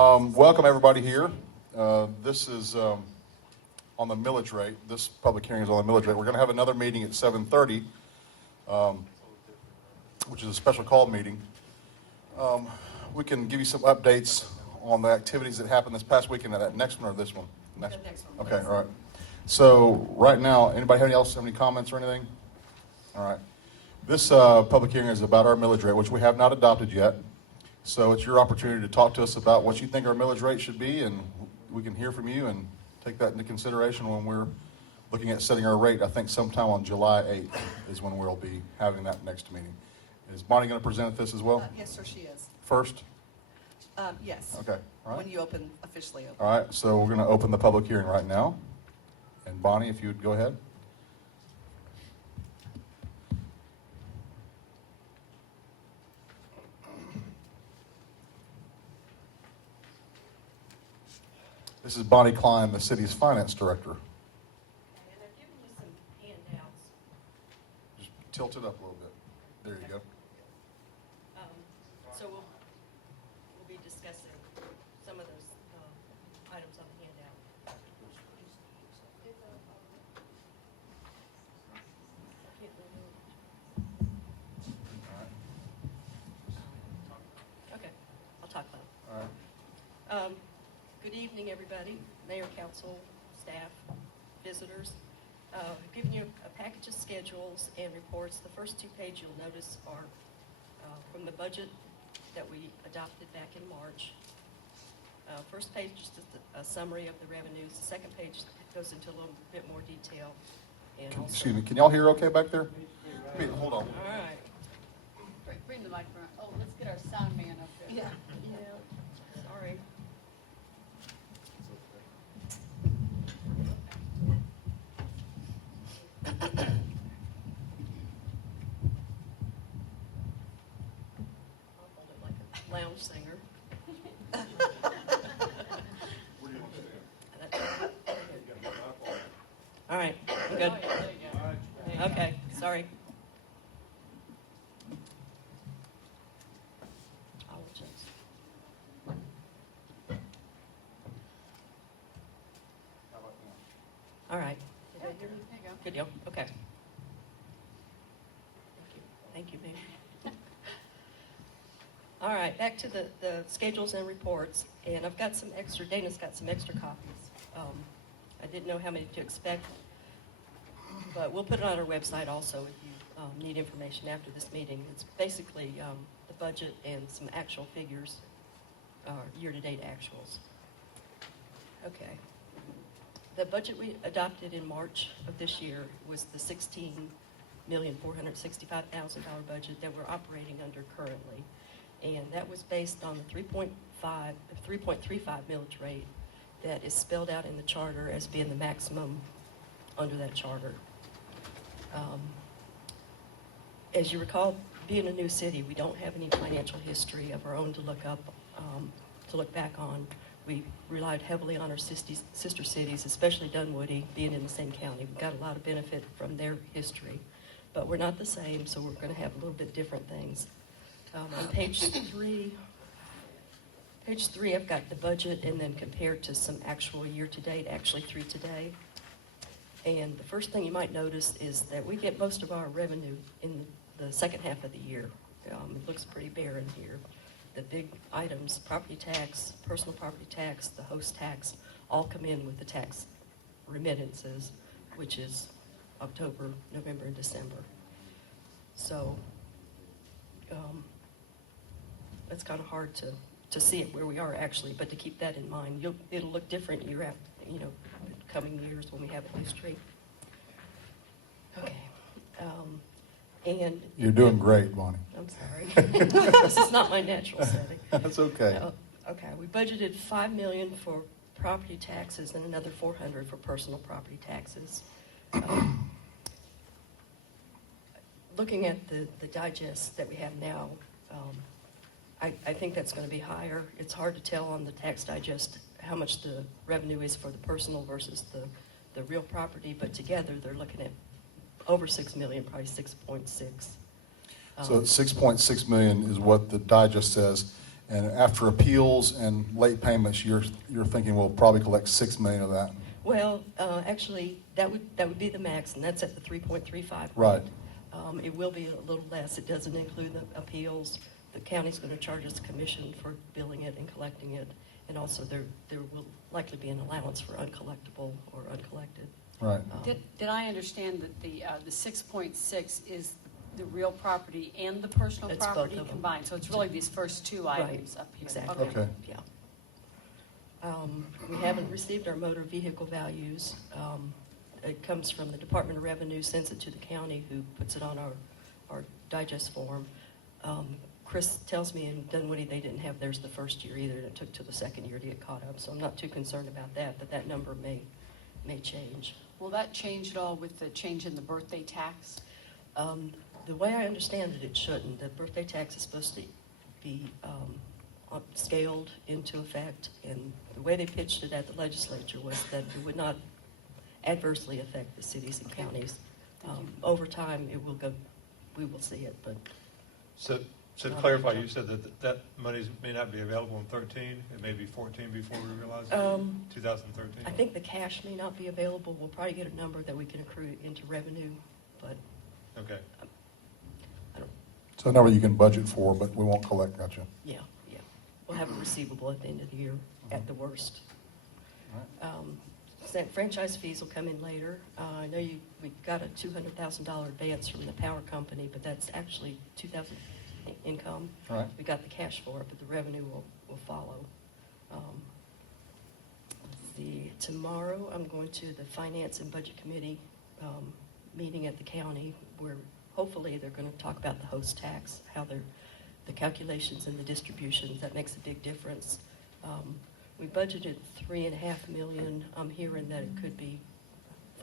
Welcome everybody here. This is on the millage rate. This public hearing is on the millage rate. We're going to have another meeting at 7:30, which is a special call meeting. We can give you some updates on the activities that happened this past weekend. That next one or this one? Next one. Okay, all right. So right now, anybody else have any comments or anything? All right. This public hearing is about our millage rate, which we have not adopted yet. So it's your opportunity to talk to us about what you think our millage rate should be, and we can hear from you and take that into consideration when we're looking at setting our rate. I think sometime on July 8th is when we'll be having that next meeting. Is Bonnie going to present this as well? Yes, sir, she is. First? Yes. Okay, all right. When you officially open. All right, so we're going to open the public hearing right now. And Bonnie, if you would go ahead. This is Bonnie Klein, the city's finance director. And I've given you some handouts. Just tilt it up a little bit. There you go. So we'll be discussing some of those items on the handout. I can't remove. Okay, I'll talk about it. All right. Good evening, everybody, mayor, council, staff, visitors. I've given you a package of schedules and reports. The first two pages you'll notice are from the budget that we adopted back in March. First page is just a summary of the revenues. The second page goes into a little bit more detail. And also, Excuse me, can y'all hear okay back there? Wait, hold on. all right. Bring the microphone. Oh, let's get our sound man up there. Yeah, sorry. I'll hold it like a lounge singer. All right, I'm good. Okay, sorry. I will just. All right. Did I hear you? There you go. Good deal. Okay. Thank you, Mayor. All right, back to the schedules and reports, and I've got some extra. Dana's got some extra copies. I didn't know how many to expect, but we'll put it on our website also if you need information after this meeting. It's basically the budget and some actual figures, year-to-date actuals. Okay. The budget we adopted in March of this year was the $16,465,000 budget that we're operating under currently. And that was based on the 3.35 millage rate that is spelled out in the charter as being the maximum under that charter. As you recall, being a new city, we don't have any financial history of our own to look up, to look back on. We relied heavily on our sister cities, especially Dunwoody, being in the same county. We got a lot of benefit from their history, but we're not the same, so we're going to have a little bit different things. On page three, I've got the budget and then compared to some actual year-to-date, actually through today. And the first thing you might notice is that we get most of our revenue in the second half of the year. It looks pretty barren here. The big items, property tax, personal property tax, the host tax, all come in with the tax remittances, which is October, November, and December. So it's kind of hard to see it where we are actually, but to keep that in mind, it'll look different year after, coming years when we have a history. Okay. And You're doing great, Bonnie. I'm sorry. This is not my natural setting. That's okay. Okay, we budgeted $5 million for property taxes and another $400 for personal property taxes. Looking at the digest that we have now, I think that's going to be higher. It's hard to tell on the tax digest how much the revenue is for the personal versus the real property, but together they're looking at over 6 million, probably 6.6. So 6.6 million is what the digest says, And after appeals and late payments, you're thinking we'll probably collect $6 million of that. Well, actually, that would be the max, and that's at the 3.35. Right. It will be a little less. It doesn't include the appeals. The county's going to charge us a commission for billing it and collecting it, and also there will likely be an allowance for uncollectible or uncollected. Right. Did I understand that the 6.6 is the real property and the personal It's both property of them. combined? So it's really these first two Right, items up here? exactly. Okay. Yeah. We haven't received our motor vehicle values. It comes from the Department of Revenue, sends it to the county, who puts it on our digest form. Chris tells me in Dunwoody they didn't have theirs the first year either, and it took to the second year to get caught up. So I'm not too concerned about that, but that number may change. Will that change at all with the change in the birthday tax? The way I understand it, it shouldn't. The birthday tax is supposed to be scaled into effect, and the way they pitched it at the legislature was that it would not adversely affect the cities and counties. Over time, it will go. We will see it, but So to clarify, you said that money may not be available in 13, it may be 14 before we realize it? 2013? I think the cash may not be available. We'll probably get a number that we can accrue into revenue, but Okay. I don't. So a number you can budget for, but we won't collect, gotcha. Yeah. We'll have a receivable at the end of the year, at the worst. Franchise fees will come in later. I know we got a $200,000 advance from the power company, but that's actually 2,000 income. All right. We got the cash for it, but the revenue will follow. Tomorrow I'm going to the Finance and Budget Committee meeting at the county, where hopefully they're going to talk about the host tax, how the calculations and the distributions. That makes a big difference. We budgeted $3.5 million. I'm hearing that it could be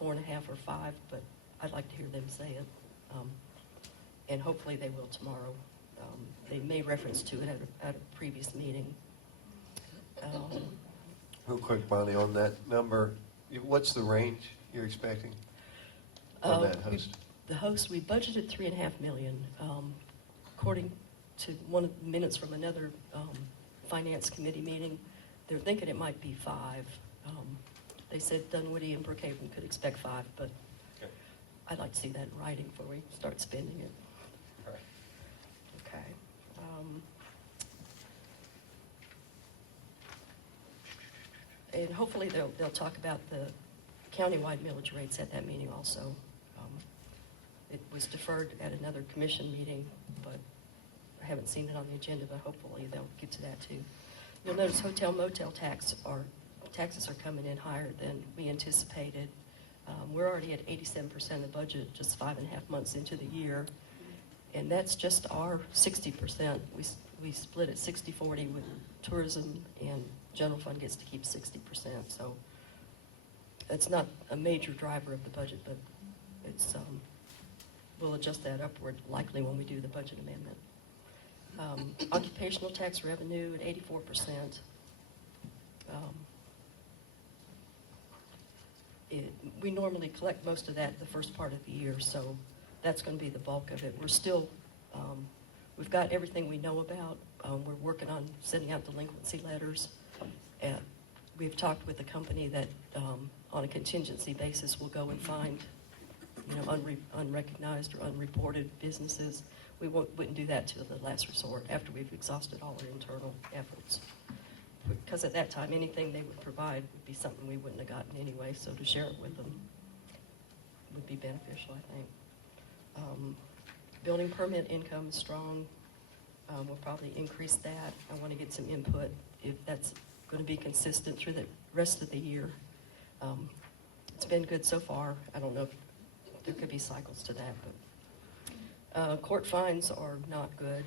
4.5 or 5, but I'd like to hear them say it. And hopefully they will tomorrow. They made reference to it at a previous meeting. Real quick, Bonnie, on that number, what's the range you're expecting on that host? The host, we budgeted $3.5 million. According to one of the minutes from another finance committee meeting, they're thinking it might be 5. They said Dunwoody and Brookhaven could expect 5, but Okay. I'd like to see that in writing before we start spending it. All right. Okay. And hopefully they'll talk about the countywide millage rates at that meeting also. It was deferred at another commission meeting, but I haven't seen it on the agenda, but hopefully they'll get to that too. You'll notice hotel motel taxes are coming in higher than we anticipated. We're already at 87% of the budget, just 5.5 months into the year. And that's just our 60%. We split it 60-40 with tourism, and general fund gets to keep 60%. So it's not a major driver of the budget, but it's we'll adjust that upward likely when we do the budget amendment. Occupational tax revenue at 84%. We normally collect most of that the first part of the year, so that's going to be the bulk of it. We're still, we've got everything we know about. We're working on sending out delinquency letters. We've talked with a company that on a contingency basis will go and find unrecognized or unreported businesses. We wouldn't do that to the last resort after we've exhausted all our internal efforts. Because at that time, anything they would provide would be something we wouldn't have gotten anyway, so to share it with them would be beneficial, I think. Building permit income is strong. We'll probably increase that. I want to get some input if that's going to be consistent through the rest of the year. It's been good so far. I don't know if there could be cycles to that, but court fines are not good.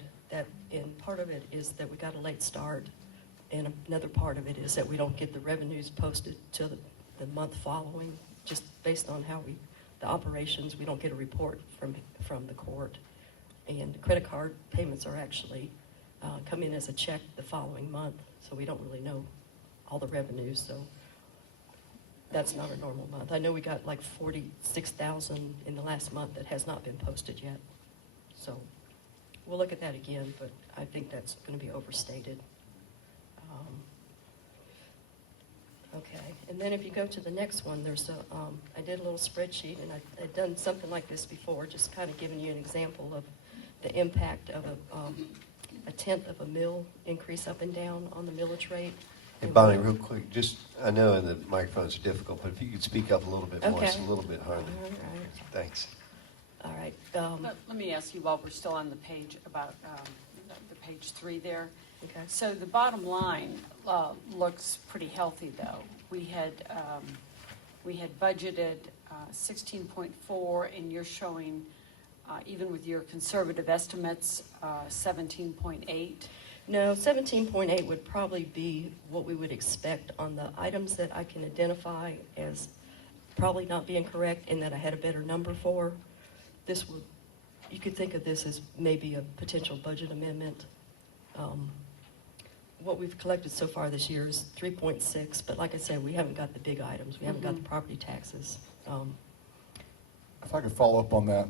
And part of it is that we got a late start, and another part of it is that we don't get the revenues posted till the month following, just based on how the operations. We don't get a report from the court, and the credit card payments are actually come in as a check the following month, so we don't really know all the revenues. So that's not a normal month. I know we got like 46,000 in the last month that has not been posted yet. So we'll look at that again, but I think that's going to be overstated. Okay, and then if you go to the next one, there's I did a little spreadsheet, and I've done something like this before, just kind of giving you an example of the impact of a tenth of a mil increase up and down on the millage rate. Hey, Bonnie, real quick, just, I know the microphones are difficult, but if you could speak up a little bit more, Okay. it's a little bit harder. All right. Thanks. All right. Let me ask you while we're still on the page about the page 3 there. Okay. So the bottom line looks pretty healthy, though. We had budgeted 16.4, and you're showing, even with your conservative estimates, 17.8. No, 17.8 would probably be what we would expect on the items that I can identify as probably not being correct and that I had a better number for. This would, you could think of this as maybe a potential budget amendment. What we've collected so far this year is 3.6, but like I said, we haven't got the big items. We haven't got the property taxes. If I could follow up on that.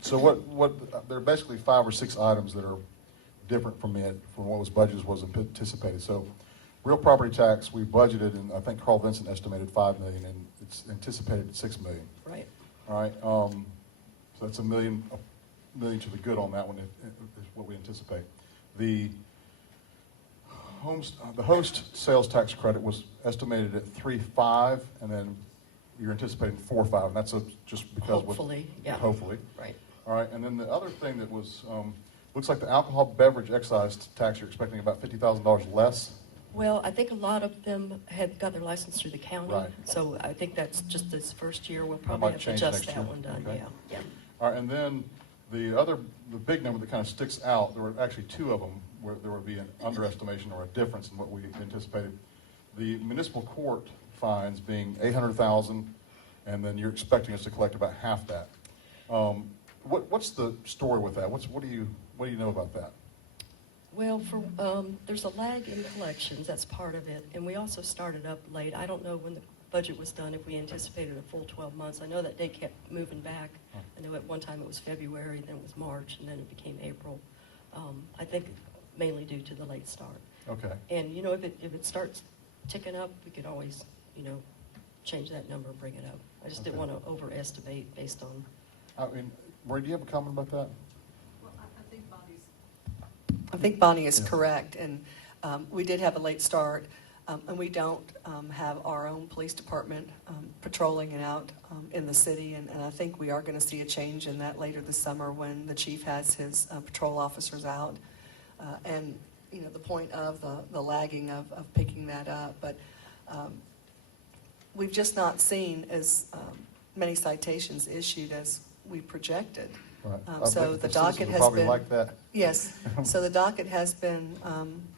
So what, there are basically 5 or 6 items that are different from what was budgeted was anticipated. So real property tax, we budgeted, and I think Carl Vincent estimated $5 million, and it's anticipated at $6 million. Right. All right. So that's $1 million to the good on that one, is what we anticipate. The host sales tax credit was estimated at 3.5, and then you're anticipating 4.5, and that's just because Hopefully, yeah. Hopefully. Right. All right, and then the other thing that was, looks like the alcohol beverage excise tax, you're expecting about $50,000 less. Well, I think a lot of them have got their license through the county. Right. So I think that's just this first year. We'll That probably might have to change adjust next that year. one done, Okay. yeah. All right, and then the big number that kind of sticks out, there were actually 2 of them where there would be an underestimation or a difference in what we anticipated. The municipal court fines being $800,000, and then you're expecting us to collect about half that. What's the story with that? What do you know about that? Well, there's a lag in collections, that's part of it, and we also started up late. I don't know when the budget was done, if we anticipated a full 12 months. I know that date kept moving back. I know at one time it was February, then it was March, and then it became April. I think mainly due to the late start. Okay. And, you know, if it starts ticking up, we could always, you know, change that number and bring it up. I just didn't Okay. want to overestimate based on, I mean, Maureen, do you have a comment about that? Well, I think Bonnie is Yeah. correct, and we did have a late start, and we don't have our own police department patrolling it out in the city, and I think we are going to see a change in that later this summer when the chief has his patrol officers out, and you know the point of the lagging of picking that up, but we've just not seen as many citations issued as we projected. Right. So bet the citizens docket would has probably been. like that. Yes, so the docket has been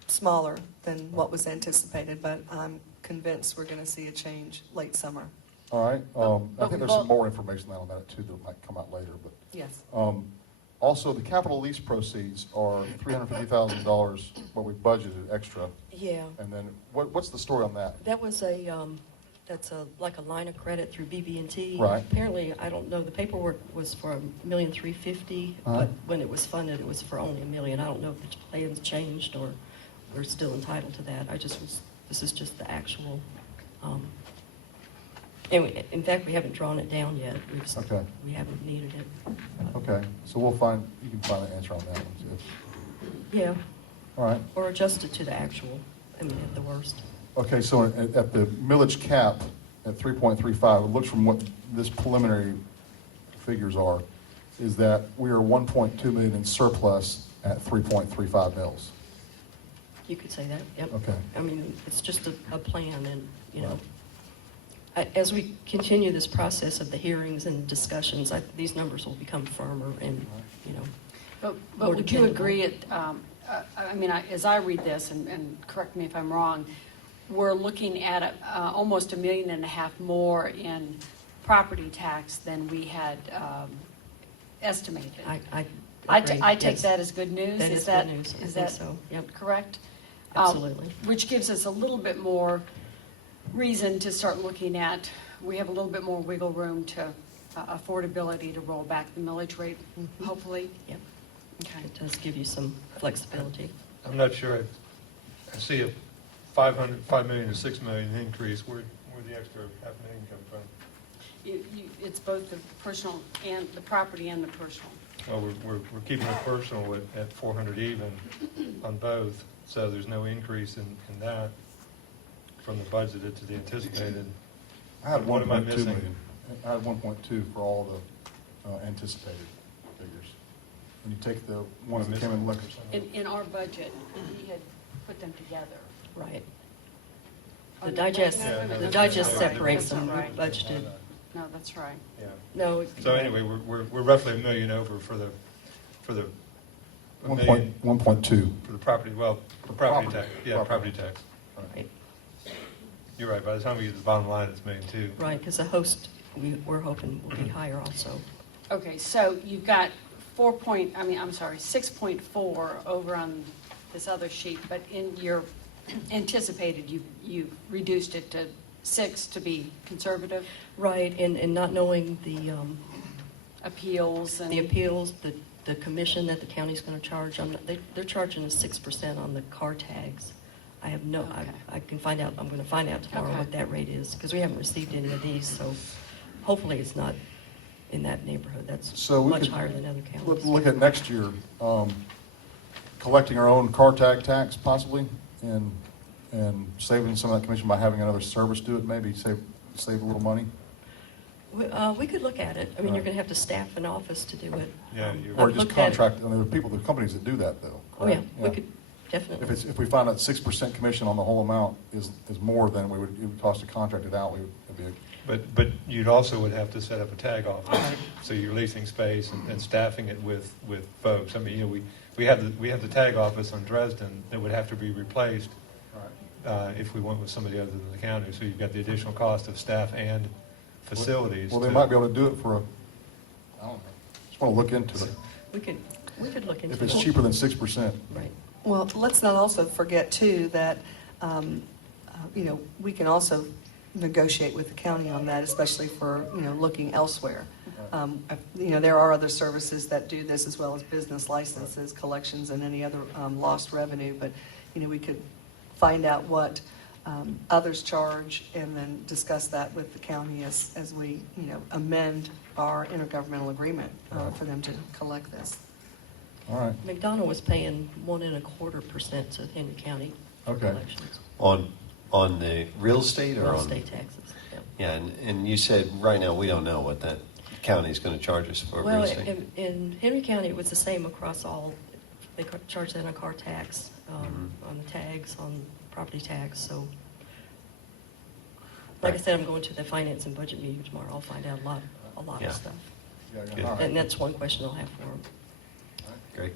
smaller than what was anticipated, but I'm convinced we're going to see a change late summer. All right. I think there's well- some more information on that too that might come out later. But Yes. also, the capital lease proceeds are $350,000, what we budgeted extra. yeah. And then what's the story on that? That was that's like a line of credit through BB&T. Right. Apparently, I don't know, the paperwork was for $1,350,000, but when it was funded, it was for only $1 million. I don't know if the plans changed or we're still entitled to that. This is just the actual, and in fact, we haven't drawn it down yet. Okay. We haven't needed it. Okay, so you can find the answer on that one too. Yeah, All right. or adjust it to the actual, I mean, at the worst. Okay, so at the millage cap at 3.35, it looks from what this preliminary figures are, is that we are 1.2 million in surplus at 3.35 mils. You could say that, yep. Okay. I mean, it's just a plan, and, you know, as we continue this process of the hearings and discussions, these numbers will become firmer and, you know. But More would you dependable. agree, I mean, as I read this, and correct me if I'm wrong, we're looking at almost $1.5 million more in property tax than we had estimated. I agree, I take yes. that as good news? That is good news. I Is think that so, yep. correct? Absolutely. Which gives us a little bit more reason to start looking at, we have a little bit more wiggle room to affordability to roll back the millage rate, hopefully. Yep. Okay. It does give you some flexibility. I'm not sure, I see a 5 million to 6 million increase, where'd the extra half million come from? It's both the personal and the property and the personal. Well, we're keeping it personal at 400 even on both, so there's no increase in that from the budgeted to the anticipated. I had What am I 1.2 missing? million. I had 1.2 for all the anticipated figures. When you take the ones that came in, look, In our budget, we had put them together. Right. Oh, The no, digest, Yeah, no, the that's digest right. separates That's them, not right. budgeted. No, that's right. Yeah. No. So anyway, we're roughly $1 million over for the $1 million 1.2. for the property, well, for property tax, yeah, Property. property tax. Right, You're right, by the time we get to the bottom line, it's $1 million too. right, because the host, we're hoping will be higher also. Okay, so you've got 6.4 over on this other sheet, but in your anticipated, you reduced it to 6 to be conservative, Right, and not knowing the appeals and. appeals, the commission that the county's going to charge, they're charging us 6% on the car tags. I have no, Okay. I can find out, I'm going to find out tomorrow Okay. what that rate is, because we haven't received any of these, so hopefully it's not in that neighborhood. That's So we much could higher than other Look, counties. look at next year, collecting our own car tag tax possibly, and saving some of that commission by having another service do it, maybe save a little money. We could look at it. I mean, you're Right. going to have to staff an office to do it. Yeah, you're- Or I've just looked at it. contract, I mean, there are companies that do that though. Oh, yeah, correct? we could definitely. If we find out 6% commission on the whole amount is more than it would cost to contract it out, it'd be But you'd also would have to set up a tag office, so you're leasing space and staffing it with folks. I mean, you know, we have the tag office on Dresden that would have to be replaced if we went with somebody other than the county. So you've got the additional cost of staff and facilities. Well, they might be able to do it for I don't know, just want to look into it. We could look into it. If it's cheaper than 6%. Right. Well, let's not also forget too that, we can also negotiate with the county on that, especially for, looking elsewhere. There are other services that do this as well as business licenses, collections, and any other lost revenue, but, we could find out what others charge and then discuss that with the county as we, amend our intergovernmental agreement for them to collect this. All right. McDonough was paying 1.25% to Henry County Okay. elections. On the real estate or Real on? estate taxes, yeah. Yeah, and you said right now we don't know what that county is going to charge us for real Well, estate. in Henry County, it was the same across all, they charge that on car tax, Mhm. on the tags, on property tax, so. Like I said, I'm going to the finance and budget meeting tomorrow, I'll find out a lot Yeah. of stuff. Yeah, Good. yeah, all right. And that's one question I'll have for them. Great.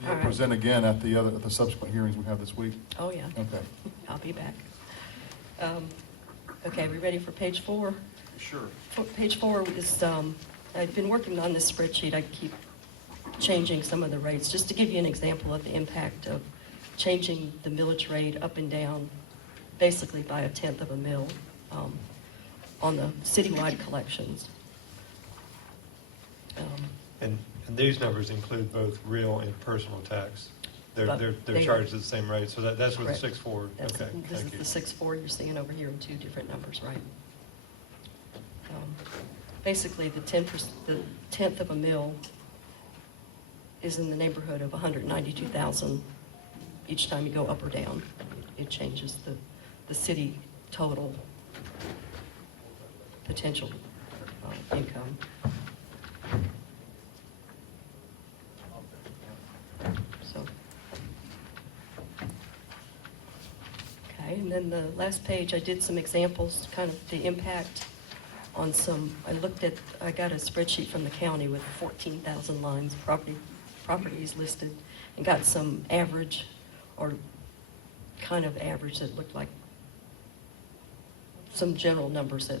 You'll all right. present again at the subsequent hearings we have this week? Oh, yeah, Okay. I'll be back. Okay, we ready for page 4? Sure. Page 4 is, I've been working on this spreadsheet. I keep changing some of the rates. Just to give you an example of the impact of changing the millage rate up and down, basically by 1/10 of a mil on the citywide collections. And these numbers include both real and personal tax. They're They- charged at the same rate, so that's where the Correct. 6.4, That's- okay, This is thank you. the 6.4 you're seeing over here in two different numbers, right? Basically, the 1/10 of a mil is in the neighborhood of 192,000 each time you go up or down. It changes the city total potential income. So. Okay, and then the last page, I did some examples, kind of the impact on some, I got a spreadsheet from the county with 14,000 lines, properties listed, and got some average, or kind of average that looked like some general numbers that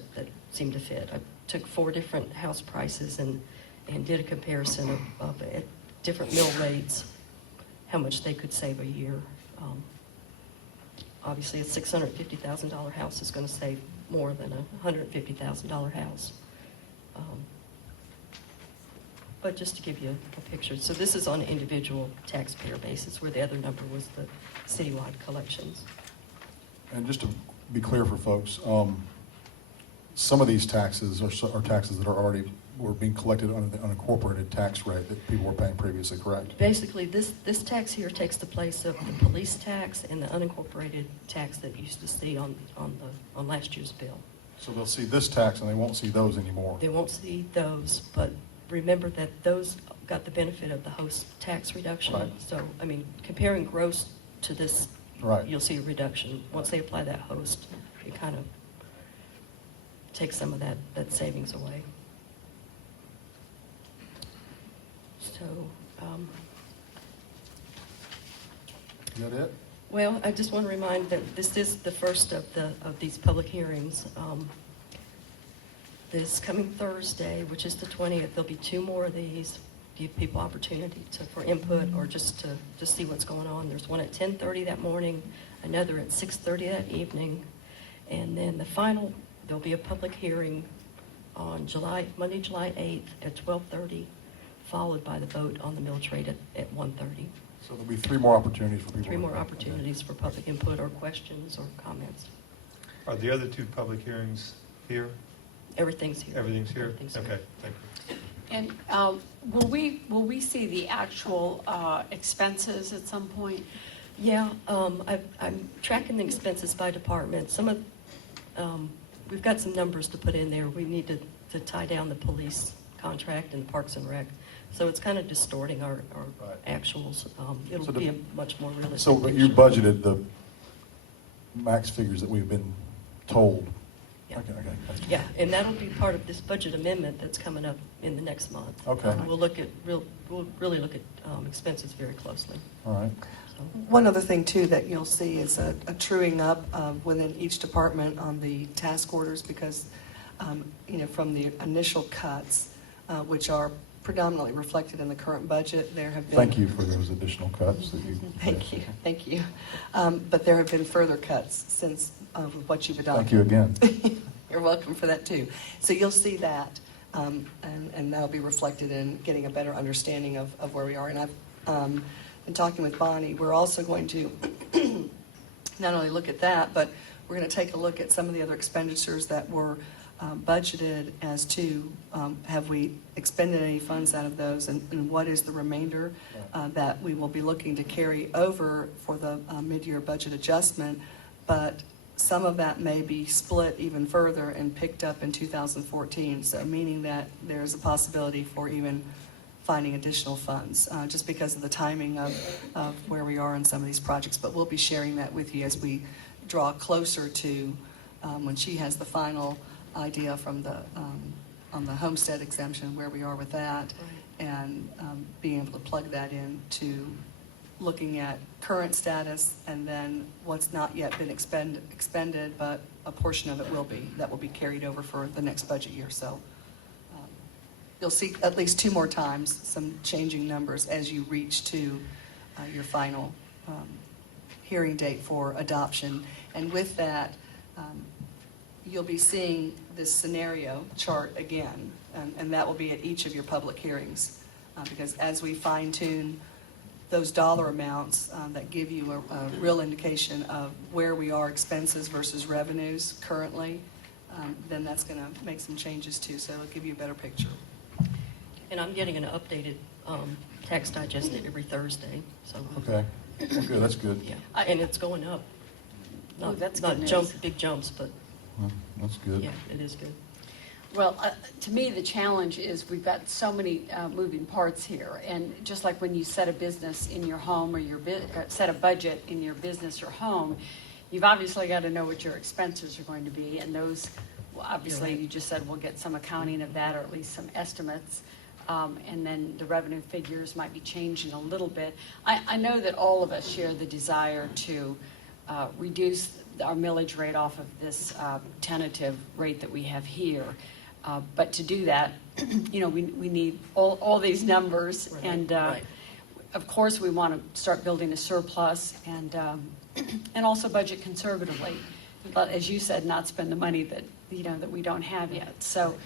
seemed to fit. I took 4 different house prices and did a comparison of at different mill rates, how much they could save a year. Obviously, a $650,000 house is going to save more than a $150,000 house. But just to give you a picture, so this is on an individual taxpayer basis, where the other number was the citywide collections. And just to be clear for folks, some of these taxes are taxes that were being collected under the unincorporated tax rate that people were paying previously, correct? Basically, this tax here takes the place of the police tax and the unincorporated tax that you used to see on last year's bill. So they'll see this tax and they won't see those anymore. They won't see those, but remember that those got the benefit of the host tax reduction. Right. So, I mean, comparing gross to this, Right. you'll see a reduction. Once they apply that host, it kind of takes some of that savings away. So, Is that it? well, I just want to remind that this is the first of these public hearings. This coming Thursday, which is the 20th, there'll be 2 more of these. Give people opportunity for input or just to see what's going on. There's one at 10:30 that morning, another at 6:30 that evening, and then the final, there'll be a public hearing on Monday, July 8th at 12:30, followed by the vote on the millage rate at 1:30. So there'll be 3 more opportunities for people. 3 more opportunities for public input or questions or comments. Are the other 2 public hearings here? Everything's here. Everything's here? Everything's here. Okay, thank you. And will we see the actual expenses at some point? Yeah, I'm tracking the expenses by department. We've got some numbers to put in there. We need to tie down the police contract and Parks and Rec. So it's kind of distorting our Right. actuals. It'll So be a much more realistic So but you picture. budgeted the max figures that we've been told. Yeah. Okay. That's- Yeah, and that'll be part of this budget amendment that's coming up in the next month. Okay. We'll really look at expenses very closely. All right. So, One other thing too that you'll see is a truing up within each department on the task orders because, from the initial cuts, which are predominantly reflected in the current budget, there have been... Thank you for those additional cuts that you... Thank you. But there have been further cuts since what you've adopted. Thank you again. You're welcome for that too. So you'll see that, and that'll be reflected in getting a better understanding of where we are. And I've been talking with Bonnie. We're also going to not only look at that, but we're going to take a look at some of the other expenditures that were budgeted as to have we expended any funds out of those, and what is the remainder that we will be looking to carry over for the mid-year budget adjustment. But some of that may be split even further and picked up in 2014, so meaning that there's a possibility for even finding additional funds, just because of the timing of where we are in some of these projects. But we'll be sharing that with you as we draw closer to when she has the final idea from on the homestead exemption, where we are with that, and being able to plug that in to looking at current status and then what's not yet been expended, but a portion of it that will be carried over for the next budget year. So you'll see at least 2 more times some changing numbers as you reach to your final hearing date for adoption. And with that, you'll be seeing this scenario chart again, and that will be at each of your public hearings, because as we fine-tune those dollar amounts that give you a real indication of where we are expenses versus revenues currently, then that's going to make some changes too, so it'll give you a better picture. and I'm getting an updated tax digest every Thursday. So Okay. Well, good. That's good. yeah, and it's going up. Oh, that's Not good news. big jumps, but Well, that's good. yeah, it is good. Well, to me, the challenge is we've got so many moving parts here. And just like when you set a business in your home or set a budget in your business or home, you've obviously got to know what your expenses are going to be. And those, well, obviously, you just said we'll get some accounting of that, or at least some estimates. And then the revenue figures might be changing a little bit. I know that all of us share the desire to reduce our millage rate off of this tentative rate that we have here. But to do that, we need all these numbers. Right, And right. of course, we want to start building a surplus and also budget conservatively. But as you said, not spend the money that we don't have yet. So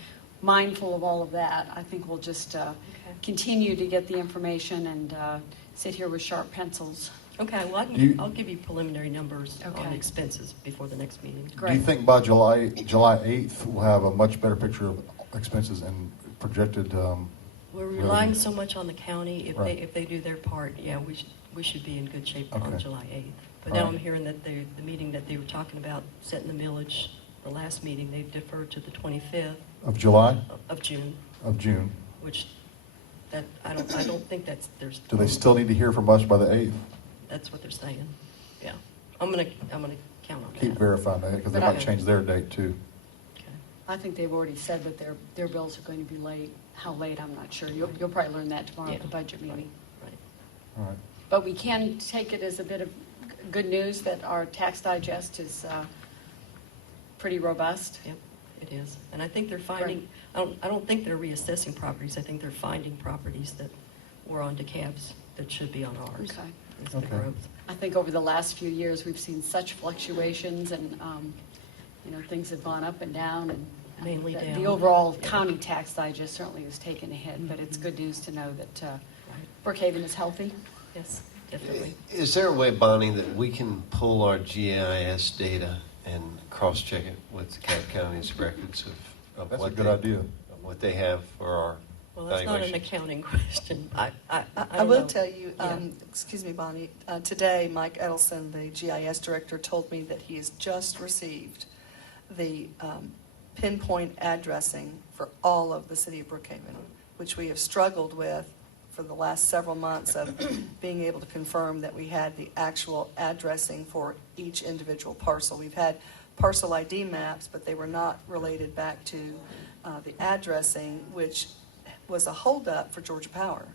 mindful of all of that, I think we'll just continue to get the information and sit here with sharp pencils. Okay, well, I'll give you preliminary numbers on Okay. the expenses before the next meeting. Do you Great. think by July 8th, we'll have a much better picture of expenses and projected, We're relying so much on the county. Right. If they do their part, yeah, we should be in good shape on Okay. July 8th. But All now right. I'm hearing that the meeting that they were talking about, setting the millage, the last meeting, they've deferred to the 25th of July, of June, of June? which I don't think there's. Do they still need to hear from us by the 8th? That's what they're saying. Yeah. I'm gonna count on that. Keep verifying that, because they But might I- change their date too. Okay. I think they've already said that their bills are going to be late. How late, I'm not sure. You'll probably learn that tomorrow at the Yeah. budget meeting. Right. All right. But we can take it as a bit of good news that our tax digest is pretty robust. Yep, it is. And I think they're finding, I don't think they're reassessing properties. I think they're finding properties that were on DeKalb's that should be on ours. Okay. It's the Okay. growth. I think over the last few years, we've seen such fluctuations and, things have gone up and down and Mainly down. the overall Yeah. county tax digest certainly has taken a hit, but it's good news to know that Right. Brookhaven is healthy. Yes, definitely. Is there a way, Bonnie, that we can pull our GIS data and cross-check it with DeKalb County's records of That's a what good they, idea. of what they have for our Well, that's not an valuations? accounting question. I I will don't know. tell you, Yeah. excuse me, Bonnie, today, Mike Edelson, the GIS director, told me that he has just received the pinpoint addressing for all of the city of Brookhaven, which we have struggled with for the last several months of being able to confirm that we had the actual addressing for each individual parcel. We've had parcel ID maps, but they were not related back to the addressing, which was a holdup for Georgia Power,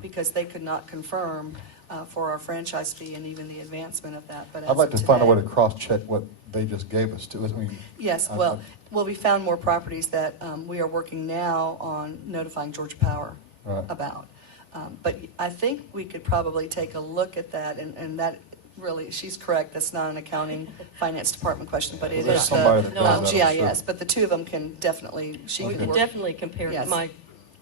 because they could not confirm for our franchise fee and even the advancement of that. But I'd like as to of find a way today- to cross-check what they just gave us too. I mean, Yes, I- well, we found more properties that we are working now on notifying Georgia Power Right. about. But I think we could probably take a look at that, and that really, she's correct, that's not an accounting finance department question, but it There's is somebody the that does that, I'm GIS. sure. But the two of them can definitely, she We can can work. definitely compare Yes. my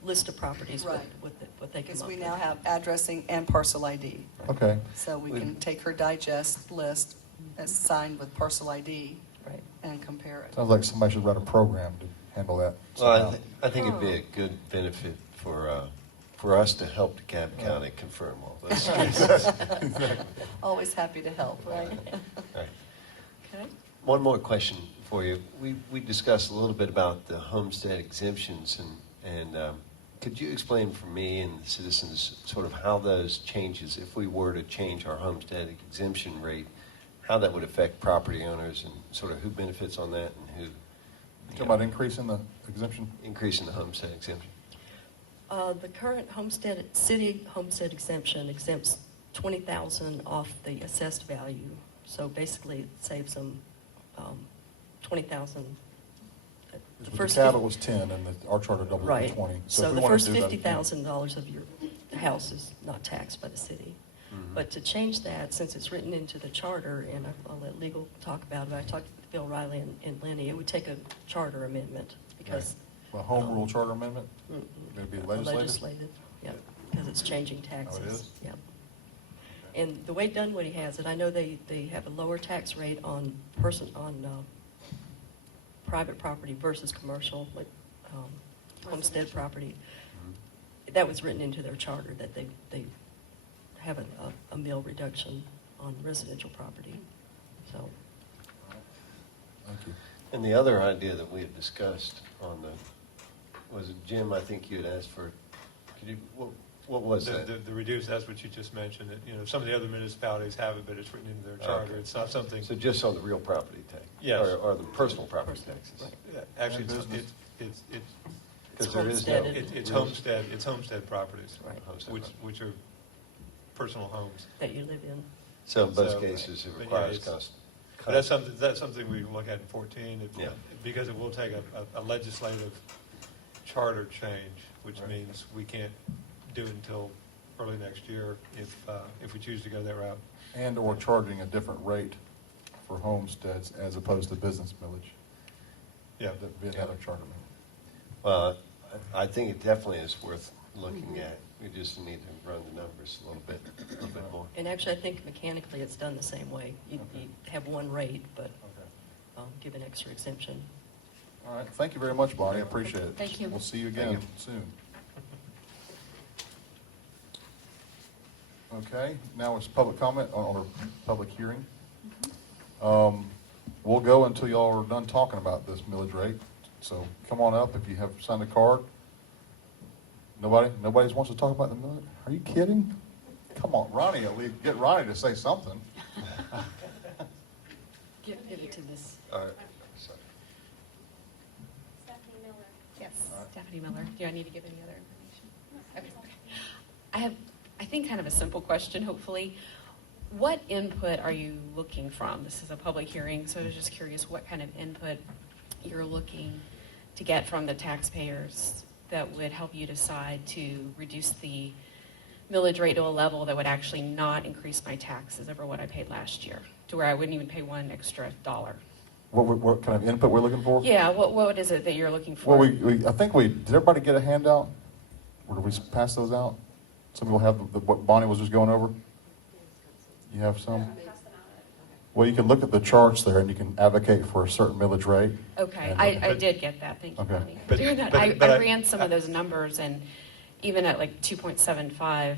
list of properties Right. with what they come Because up we with. now have addressing and parcel ID. Okay. So we can take her digest list as signed with parcel ID Right. and compare it. Sounds like somebody should write a program to handle that. Well, somehow. I think it'd be a good benefit for us to help DeKalb County confirm all this. Always happy to help, right? Right. Okay. One more question for you. We discussed a little bit about the homestead exemptions, and could you explain for me and the citizens sort of how those changes, if we were to change our homestead exemption rate, how that would affect property owners and sort of who benefits on that and who Talking about increasing the exemption? increasing the homestead exemption? The current city homestead exemption exempts $20,000 off the assessed value. So basically, it saves them $20,000. The cattle was 10 and our charter doubled Right. to 20. So if we the wanna first do that, $50,000 of your house is not taxed by the city. Mhm. But to change that, since it's written into the charter, and I'll let legal talk about it, I talked with Bill Riley and Lenny, it would take a charter amendment because. A home rule charter amendment? Mm-mm. It'd be legislative? Legislative, yeah, because it's changing taxes. Oh, it is? Yeah. And the way Dunwoody has it, I know they have a lower tax rate on private property versus commercial, like homestead property. That was written into their charter, that they have a mill reduction on residential property, so. Thank you. And the other idea that we had discussed on was it Jim, I think you had asked for, what was that? The reduce, that's what you just mentioned, that, some of the other municipalities have it, but it's written into their charter. Okay. It's not something, So just on the real property tax? Yes. Or the personal property Personal, taxes? right. actually, And business. it's Because there is no. homesteaded. it's homestead properties, Right. Homestead which property. which are personal homes. That you live in. So in both So, cases, it but yeah, requires it's- cost. But that's something we can look at in 14, Yeah. because it will take a legislative charter change, which Right. means we can't do it until early next year if we choose to go that route. And or charging a different rate for homesteads as opposed to business millage. Yeah. That we had a charter amendment. Well, I think it definitely is worth looking at. We just need to run the numbers a little bit more. And actually, I think mechanically it's done the same way. You have one rate, but Okay. give an extra exemption. All right, thank you very much, Bonnie, I appreciate it. Thank you. We'll see you again Thank soon. Okay, now it's public comment on our public hearing. We'll go until y'all are done talking about this millage rate. So come on up if you have signed a card. Nobody wants to talk about the millage? Are you kidding? Come on, Ronnie, at least get Ronnie to say something. Give it to this. All right. So, Stephanie Miller. Yes, All right. Stephanie Miller. Do I need to give any other information? Okay. I have, I think, kind of a simple question, hopefully. What input are you looking from? This is a public hearing, so I was just curious what kind of input you're looking to get from the taxpayers that would help you decide to reduce the millage rate to a level that would actually not increase my taxes over what I paid last year, to where I wouldn't even pay one extra dollar. What kind of input we're looking for? Yeah, what is it that you're looking for? Well, I think did everybody get a handout? Or did we pass those out? Some people have what Bonnie was just going over? You have some? Well, you can look at the charts there and you can advocate for a certain millage rate. Okay, And- I did get that, thank you, Okay. Bonnie. But- Doing that. but- but I I- ran some of those numbers, and even at like 2.75,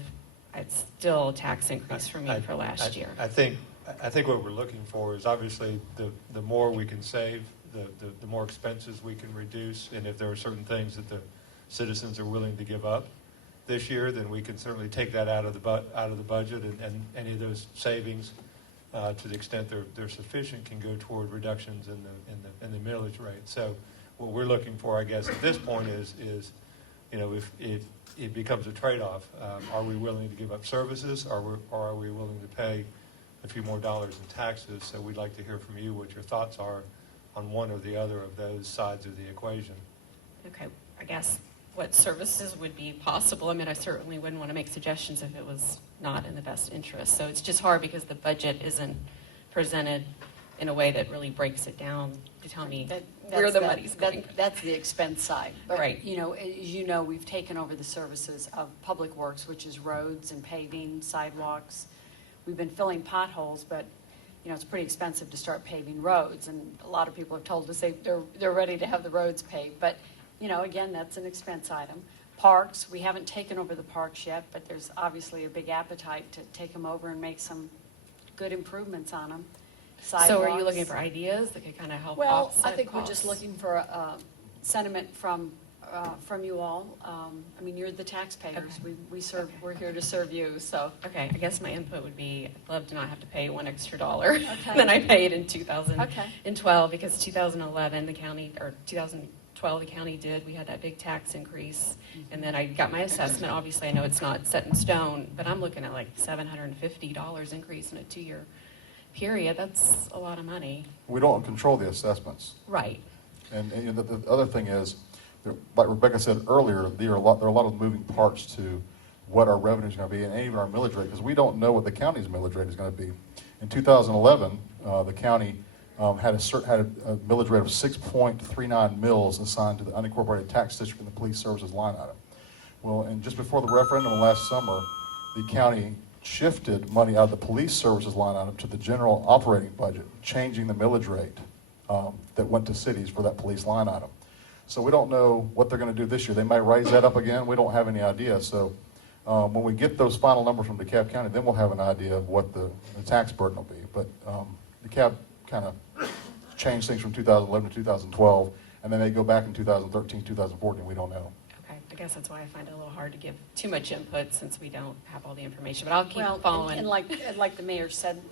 it's still a tax increase for me for last year. I think what we're looking for is obviously the more we can save, the more expenses we can reduce, and if there are certain things that the citizens are willing to give up this year, then we can certainly take that out of the budget, and any of those savings, to the extent they're sufficient, can go toward reductions in the millage rate. So what we're looking for, I guess, at this point is if it becomes a trade-off, are we willing to give up services, or are we willing to pay a few more dollars in taxes? So we'd like to hear from you what your thoughts are on one or the other of those sides of the equation. Okay, I guess what services would be possible. I mean, I certainly wouldn't want to make suggestions if it was not in the best interest. So it's just hard because the budget isn't presented in a way that really breaks it down to tell me where the money's going. That's the expense side. But, Right. As you know, we've taken over the services of Public Works, which is roads and paving, sidewalks. We've been filling potholes, but, it's pretty expensive to start paving roads. And a lot of people have told us they're ready to have the roads paved. But, again, that's an expense item. Parks, we haven't taken over the parks yet, but there's obviously a big appetite to take them over and make some good improvements on them. So are you Sidewalks. looking for ideas that could kind of help Well, offset I think we're just costs? looking for sentiment from you all. You're the taxpayers. Okay. We serve. Okay. We're here to serve you. So Okay, I guess my input would be, I'd love to not have to pay one extra dollar Okay. than I paid in 2012, Okay. because 2011, the county, or 2012, the county did, we had that big tax increase, and then I got my assessment. Obviously, I know it's not set in stone, but I'm looking at like $750 increase in a 2-year period. That's a lot of money. We don't control the assessments. Right. And the other thing is, like Rebecca said earlier, there are a lot of moving parts to what our revenue is going to be, and even our millage rate, because we don't know what the county's millage rate is going to be. In 2011, the county had a millage rate of 6.39 mills assigned to the unincorporated tax district in the police services line item. Well, and just before the referendum last summer, the county shifted money out of the police services line item to the general operating budget, changing the millage rate that went to cities for that police line item. So we don't know what they're going to do this year. They may raise that up again. We don't have any idea. So when we get those final numbers from DeKalb County, then we'll have an idea of what the tax burden will be. But DeKalb kind of changed things from 2011 to 2012, and then they go back in 2013, 2014. We don't know. Okay, I guess that's why I find it a little hard to give too much input since we don't have all the information, but I'll keep well, following. and like the mayor said,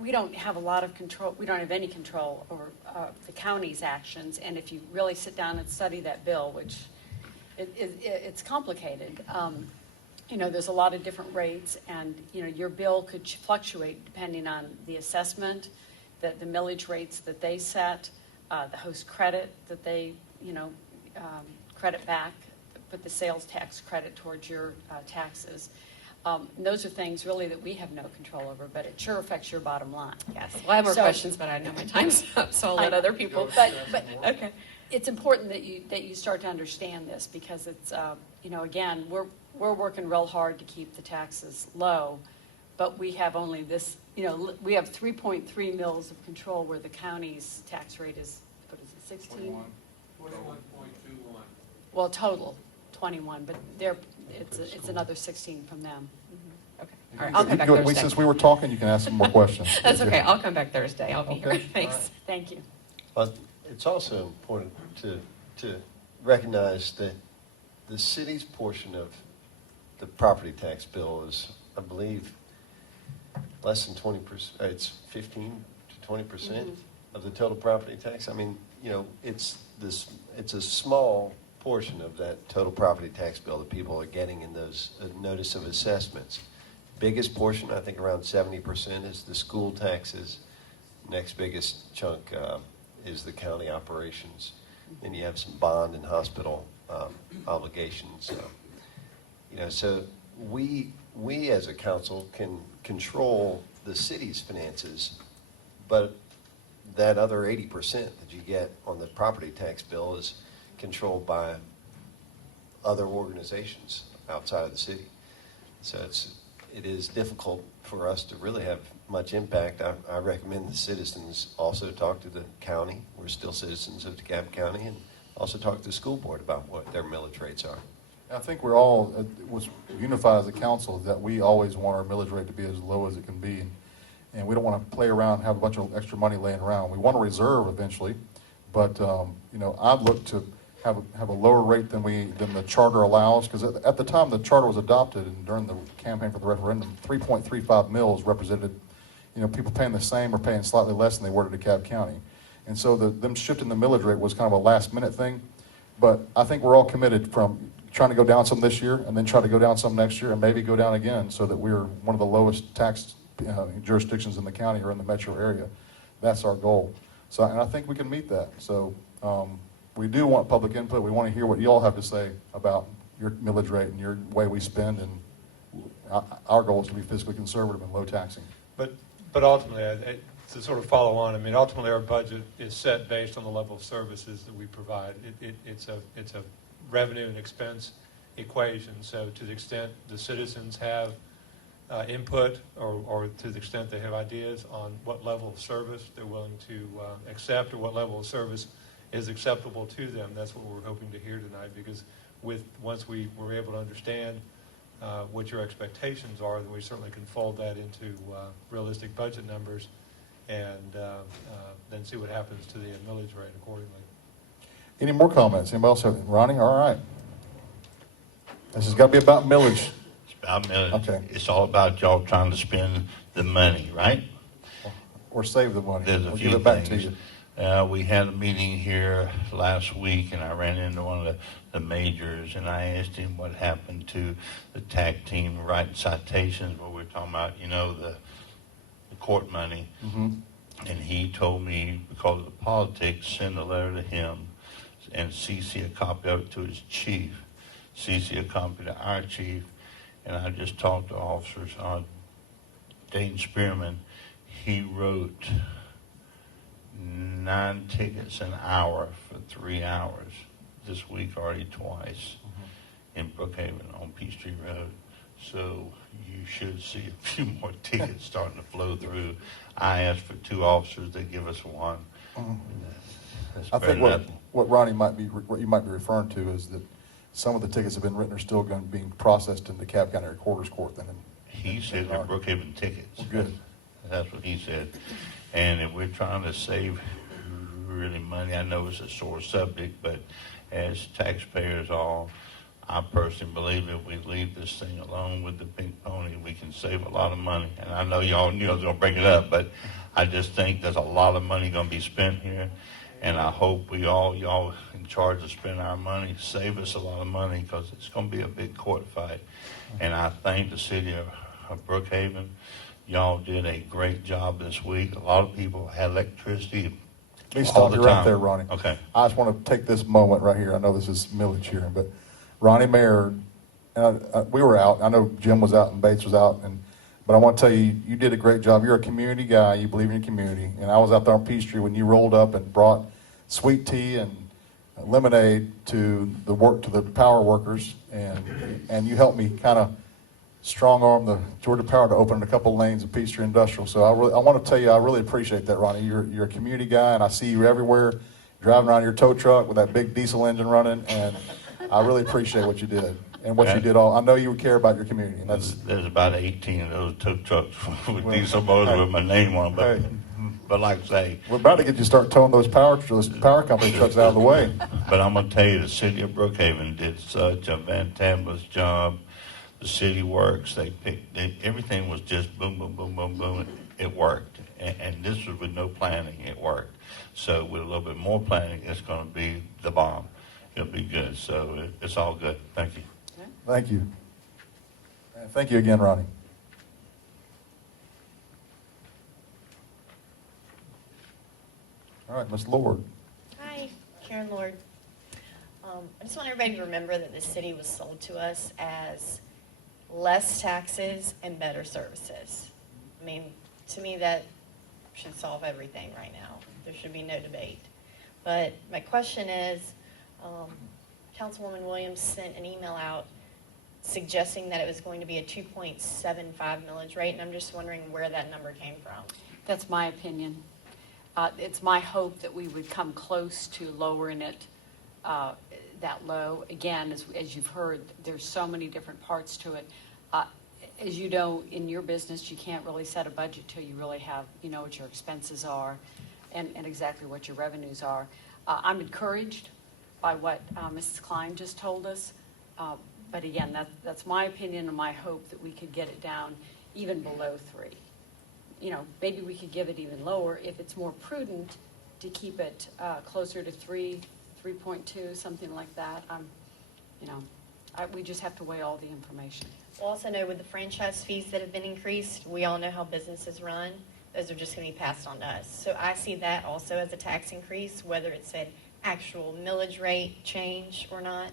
we don't have a lot of control. We don't have any control over the county's actions. And if you really sit down and study that bill, which it's complicated. There's a lot of different rates, and your bill could fluctuate depending on the assessment, the millage rates that they set, the host credit that they credit back, put the sales tax credit towards your taxes. And those are things really that we have no control over, but it sure affects your bottom line. Yes, well, I have more So- questions, but I know my time's up, so I'll let other people. But Okay. it's important that you start to understand this, because it's, again, we're working real hard to keep the taxes low, but we have only this, we have 3.3 mils of control, where the county's tax rate is, what is it, 16? 21.21. Well, total, 21, but it's another 16 from them. Okay. All right, I'll come back Thursday. Since we were talking, you can ask some more questions. That's okay. I'll come back Thursday. I'll be here. Okay. Thanks. Thank you. But it's also important to recognize that the city's portion of the property tax bill is, I believe, less than 20%. It's 15 to 20% of the total property tax. I mean, it's a small portion of that total property tax bill that people are getting in those notice of assessments. Biggest portion, I think around 70%, is the school taxes. Next biggest chunk is the county operations. Then you have some bond and hospital obligations. So we as a council can control the city's finances, but that other 80% that you get on the property tax bill is controlled by other organizations outside of the city. So it is difficult for us to really have much impact. I recommend the citizens also talk to the county. We're still citizens of DeKalb County, and also talk to the school board about what their millage rates are. I think we're all was unified as a council that we always want our millage rate to be as low as it can be, and we don't want to play around and have a bunch of extra money laying around. We want to reserve eventually, but I'd look to have a lower rate than the charter allows, because at the time the charter was adopted and during the campaign for the referendum, 3.35 mils represented people paying the same or paying slightly less than they were to DeKalb County, and so them shifting the millage rate was kind of a last minute thing. But I think we're all committed from trying to go down some this year and then try to go down some next year and maybe go down again, so that we're one of the lowest tax jurisdictions in the county or in the metro area. That's our goal. So, and I think we can meet that. So we do want public input. We want to hear what you all have to say about your millage rate and your way we spend. And our goal is to be fiscally conservative and low taxing. But ultimately, to sort of follow on, I mean, ultimately our budget is set based on the level of services that we provide. It's a revenue and expense equation. So to the extent the citizens have input, or to the extent they have ideas on what level of service they're willing to accept, or what level of service is acceptable to them, that's what we're hoping to hear tonight. Because once we were able to understand what your expectations are, then we certainly can fold that into realistic budget numbers, and then see what happens to the millage rate accordingly. Any more comments? Anybody else have? Ronnie? All right. This has got to be about millage. It's about millage. Okay. It's all about y'all trying to spend the money, right? Or save the money. There's a We'll few give it back to things. you. We had a meeting here last week, and I ran into one of the majors, and I asked him what happened to the TAC team writing citations, where we're talking about, the court money. Mm-hmm. And he told me, because of the politics, send a letter to him and CC a copy of it to his chief, CC a copy to our chief. And I just talked to officers on Dayton Spearman. He wrote 9 tickets an hour for 3 hours this week, already twice in Brookhaven on Peachtree Road. So you should see a few more tickets starting to flow through. I asked for 2 officers, they give us 1. That's I better think than what Ronnie what you might be referring to is that some of the tickets have been written are still going to be processed in the DeKalb County Recorder's Court. Then he said they're Brookhaven tickets. Well, good. That's what he said. And if we're trying to save really money, I know it's a sore subject, but as taxpayers all, I personally believe if we leave this thing alone with the pink pony, we can save a lot of money. And I know y'all knew I was going to bring it up, but I just think there's a lot of money going to be spent here. And I hope y'all in charge of spending our money, save us a lot of money, because it's going to be a big court fight. And I thank the city of Brookhaven. Y'all did a great job this week. A lot of people had electricity. Let me all stop the you right time. there, Ronnie. Okay. I just want to take this moment right here. I know this is millage here, but Ronnie Mayer, we were out. I know Jim was out and Bates was out, but I want to tell you, you did a great job. You're a community guy. You believe in your community. And I was out there on Peachtree when you rolled up and brought sweet tea and lemonade to the power workers, and you helped me kind of strong arm the Georgia Power to open a couple lanes of Peachtree Industrial. So I want to tell you, I really appreciate that, Ronnie. You're a community guy, and I see you everywhere, driving around your tow truck with that big diesel engine running, and I really appreciate what you did and what you did. I know you would care about your community, and There's about 18 of those tow trucks with diesel motors with my name on them. But like I say, we're about to get you to start towing those power company trucks out of the way. but I'm going to tell you, the city of Brookhaven did such a fantabulous job. The city works. Everything was just boom, boom, boom, boom, boom. It worked. And this was with no planning. It worked. So with a little bit more planning, it's going to be the bomb. It'll be good. So it's all good. Thank you. Thank you. And thank you again, Ronnie. All right, Ms. Lord. Hi, Karen Lord. I just want everybody to remember that this city was sold to us as less taxes and better services. I mean, to me, that should solve everything right now. There should be no debate. But my question is, Councilwoman Williams sent an email out suggesting that it was going to be a 2.75 millage rate, and I'm just wondering where that number came from. That's my opinion. It's my hope that we would come close to lowering it that low. Again, as you've heard, there's so many different parts to it. As you know, in your business, you can't really set a budget till you really have, you know, what your expenses are and exactly what your revenues are. I'm encouraged by what Mrs. Klein just told us. But again, that's my opinion and my hope that we could get it down even below 3. You know, maybe we could give it even lower if it's more prudent to keep it closer to 3, 3.2, something like that. We just have to weigh all the information. We'll also know with the franchise fees that have been increased, we all know how businesses run. Those are just going to be passed on to us. So I see that also as a tax increase, whether it's an actual millage rate change or not.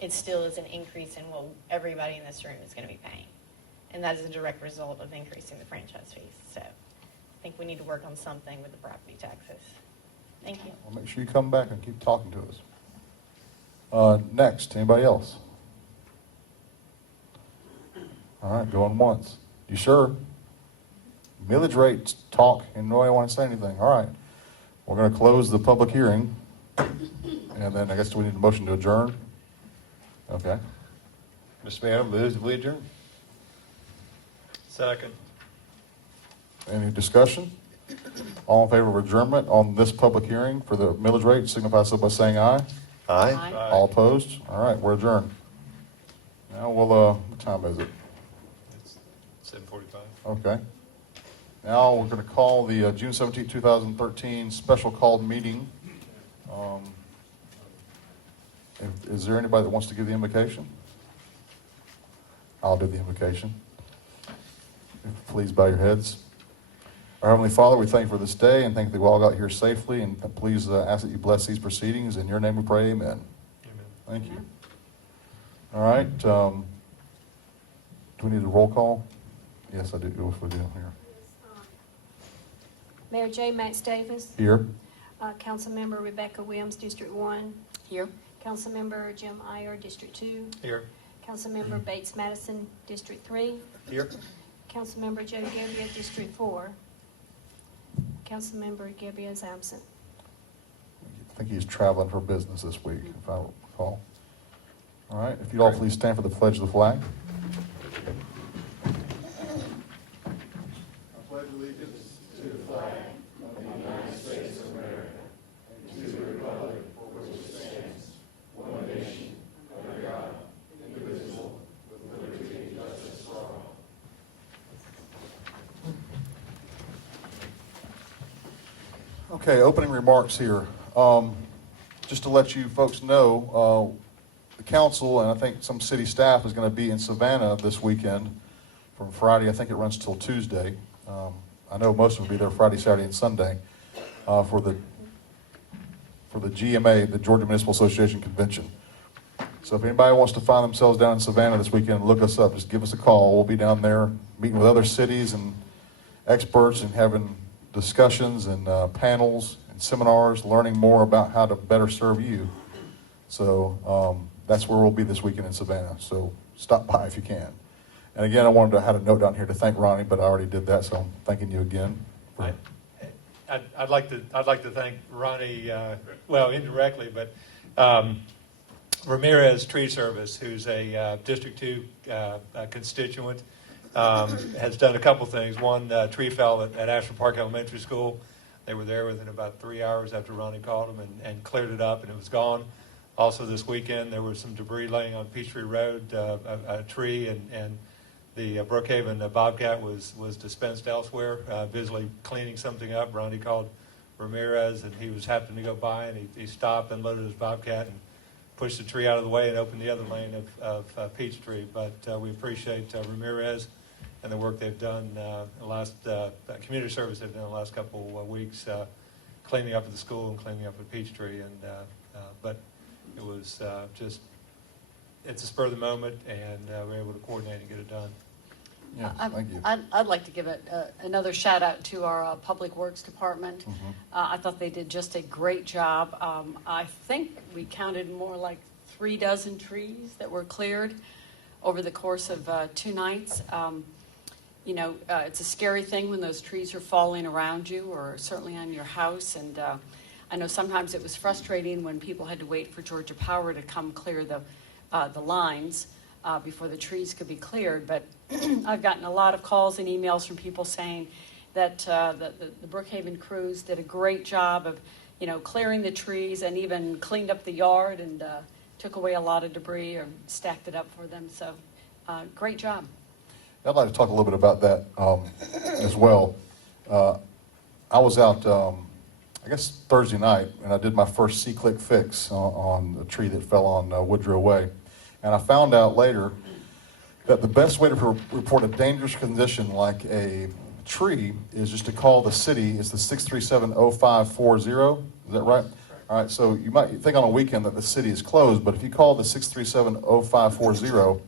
It still is an increase in what everybody in this room is going to be paying. And that is a direct result of increasing the franchise fees. So I think we need to work on something with the property taxes. Thank you. Well, make sure you come back and keep talking to us. Next, anybody else? All right, going once. You sure? Millage rates talk, and nobody want to say anything. All right. We're going to close the public hearing. And then I guess we need a motion to adjourn. Okay. Mr. Mayor, move that we adjourn. Second. Any discussion? All in favor of adjournment on this public hearing for the millage rate, signify so by saying aye. Aye. Aye. All opposed? All right, we're adjourned. Now we'll, what time is it? It's 7:45. Okay. Now we're going to call the June 17, 2013 special called meeting. Is there anybody that wants to give the invocation? I'll do the invocation. Please bow your heads. Our Heavenly Father, we thank you for this day and thank you that we all got here safely, and please ask that you bless these proceedings. In your name we pray, amen. Amen. Thank you. All right. Do we need a roll call? Yes, I do. If we do here. Mayor J. Max Davis, Here. Councilmember Rebecca Williams, District 1, Here? Councilmember Jim Iyer, District 2, Here. Councilmember Bates Madison, District 3, Here. Councilmember Joe Gebbia, District 4. Councilmember Gebbia is absent. I think he's traveling for business this week, if I recall. All right. If you'd all please stand for the pledge of the flag. Okay, opening remarks here. Just to let you folks know, the council and I think some city staff is going to be in Savannah this weekend from Friday. I think it runs till Tuesday. I know most of them will be there Friday, Saturday, and Sunday for the GMA, the Georgia Municipal Association Convention. So if anybody wants to find themselves down in Savannah this weekend, look us up. Just give us a call. We'll be down there meeting with other cities and experts and having discussions and panels and seminars, learning more about how to better serve you. So that's where we'll be this weekend in Savannah. So stop by if you can. And again, I wanted to have a note down here to thank Ronnie, but I already did that, so I'm thanking you again. I'd like to thank Ronnie, well, indirectly, but Ramirez Tree Service, who's a District 2 constituent, has done a couple things. One, tree fell at Ashland Park Elementary School. They were there within about 3 hours after Ronnie called them and cleared it up, and it was gone. Also this weekend, there was some debris laying on Peachtree Road, a tree, and the Brookhaven Bobcat was dispensed elsewhere, busily cleaning something up. Ronnie called Ramirez, and he was happened to go by, and he stopped and loaded his Bobcat and pushed the tree out of the way and opened the other lane of Peachtree. But we appreciate Ramirez and the work they've done, the last community service they've done the last couple of weeks, cleaning up at the school and cleaning up at Peachtree. But it was just, it's a spur of the moment, and we were able to coordinate and get it done. Yeah, thank you. I'd like to give another shout out to our Public Works Department. Mm-hmm. I thought they did just a great job. I think we counted more like 3 dozen trees that were cleared over the course of 2 nights. It's a scary thing when those trees are falling around you, or certainly on your house. And I know sometimes it was frustrating when people had to wait for Georgia Power to come clear the lines before the trees could be cleared. But I've gotten a lot of calls and emails from people saying that the Brookhaven crews did a great job of, clearing the trees and even cleaned up the yard and took away a lot of debris or stacked it up for them. So great job. I'd like to talk a little bit about that as well. I was out, I guess, Thursday night, and I did my first C-click fix on a tree that fell on Woodrow Way. And I found out later that the best way to report a dangerous condition like a tree is just to call the city. It's the 637-0540. Is that right? All right, so you might think on a weekend that the city is closed, but if you call the 637-0540,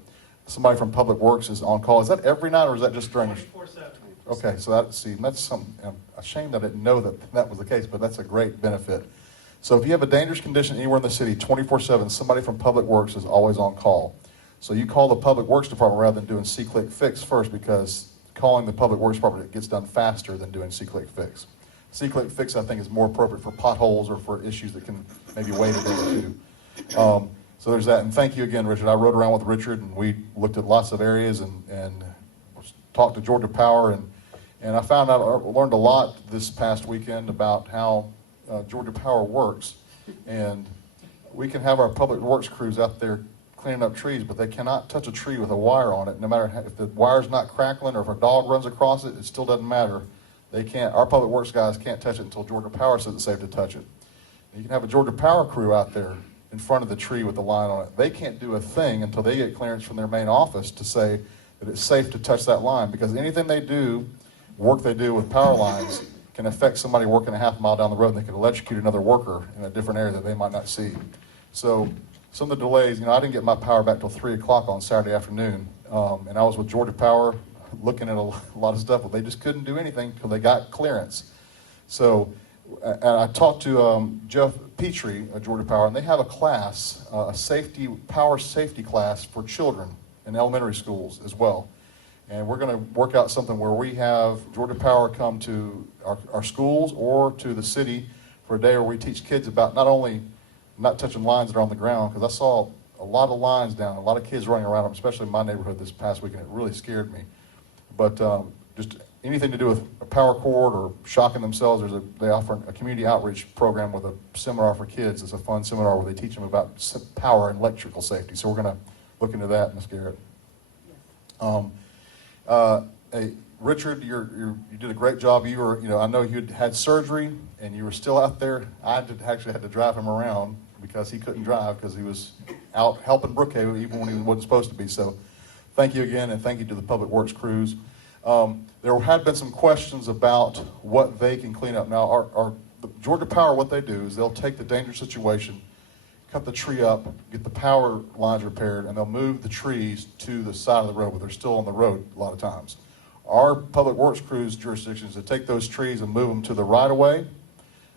somebody from Public Works is on call. Is that every night, or is that just during? 24/7. Okay, so that's something. I'm ashamed I didn't know that was the case, but that's a great benefit. So if you have a dangerous condition anywhere in the city, 24/7, somebody from Public Works is always on call. So you call the Public Works Department rather than doing C-click fix first, because calling the Public Works Department gets done faster than doing C-click fix. C-click fix, I think, is more appropriate for potholes or for issues that can maybe wait a day or two. So there's that, and thank you again, Richard. I rode around with Richard, and we looked at lots of areas and talked to Georgia Power, and I found out, I learned a lot this past weekend about how Georgia Power works. And we can have our Public Works crews out there cleaning up trees, but they cannot touch a tree with a wire on it. No matter if the wire's not crackling or if a dog runs across it, it still doesn't matter. They can't. Our Public Works guys can't touch it until Georgia Power says it's safe to touch it. And you can have a Georgia Power crew out there in front of the tree with the line on it. They can't do a thing until they get clearance from their main office to say that it's safe to touch that line, because anything they do, work they do with power lines, can affect somebody working a half mile down the road, and they could electrocute another worker in a different area that they might not see. So some of the delays, I didn't get my power back till 3 o'clock on Saturday afternoon, and I was with Georgia Power looking at a lot of stuff, but they just couldn't do anything until they got clearance. So and I talked to Jeff Petrie at Georgia Power, and they have a class, a power safety class for children in elementary schools as well. And we're going to work out something where we have Georgia Power come to our schools or to the city for a day where we teach kids about not only not touching lines that are on the ground, because I saw a lot of lines down, a lot of kids running around them, especially in my neighborhood this past weekend. It really scared me. But just anything to do with a power cord or shocking themselves, they offer a community outreach program with a seminar for kids. It's a fun seminar where they teach them about power and electrical safety. So we're going to look into that, Ms. Garrett. Hey, Richard, you did a great job. You were, I know you had surgery and you were still out there. I actually had to drive him around because he couldn't drive because he was out helping Brookhaven even when he wasn't supposed to be. So thank you again, and thank you to the Public Works crews. There had been some questions about what they can clean up. Now, the Georgia Power, what they do is they'll take the dangerous situation, cut the tree up, get the power lines repaired, and they'll move the trees to the side of the road, but they're still on the road a lot of times. Our Public Works crews' jurisdiction is to take those trees and move them to the right-of-way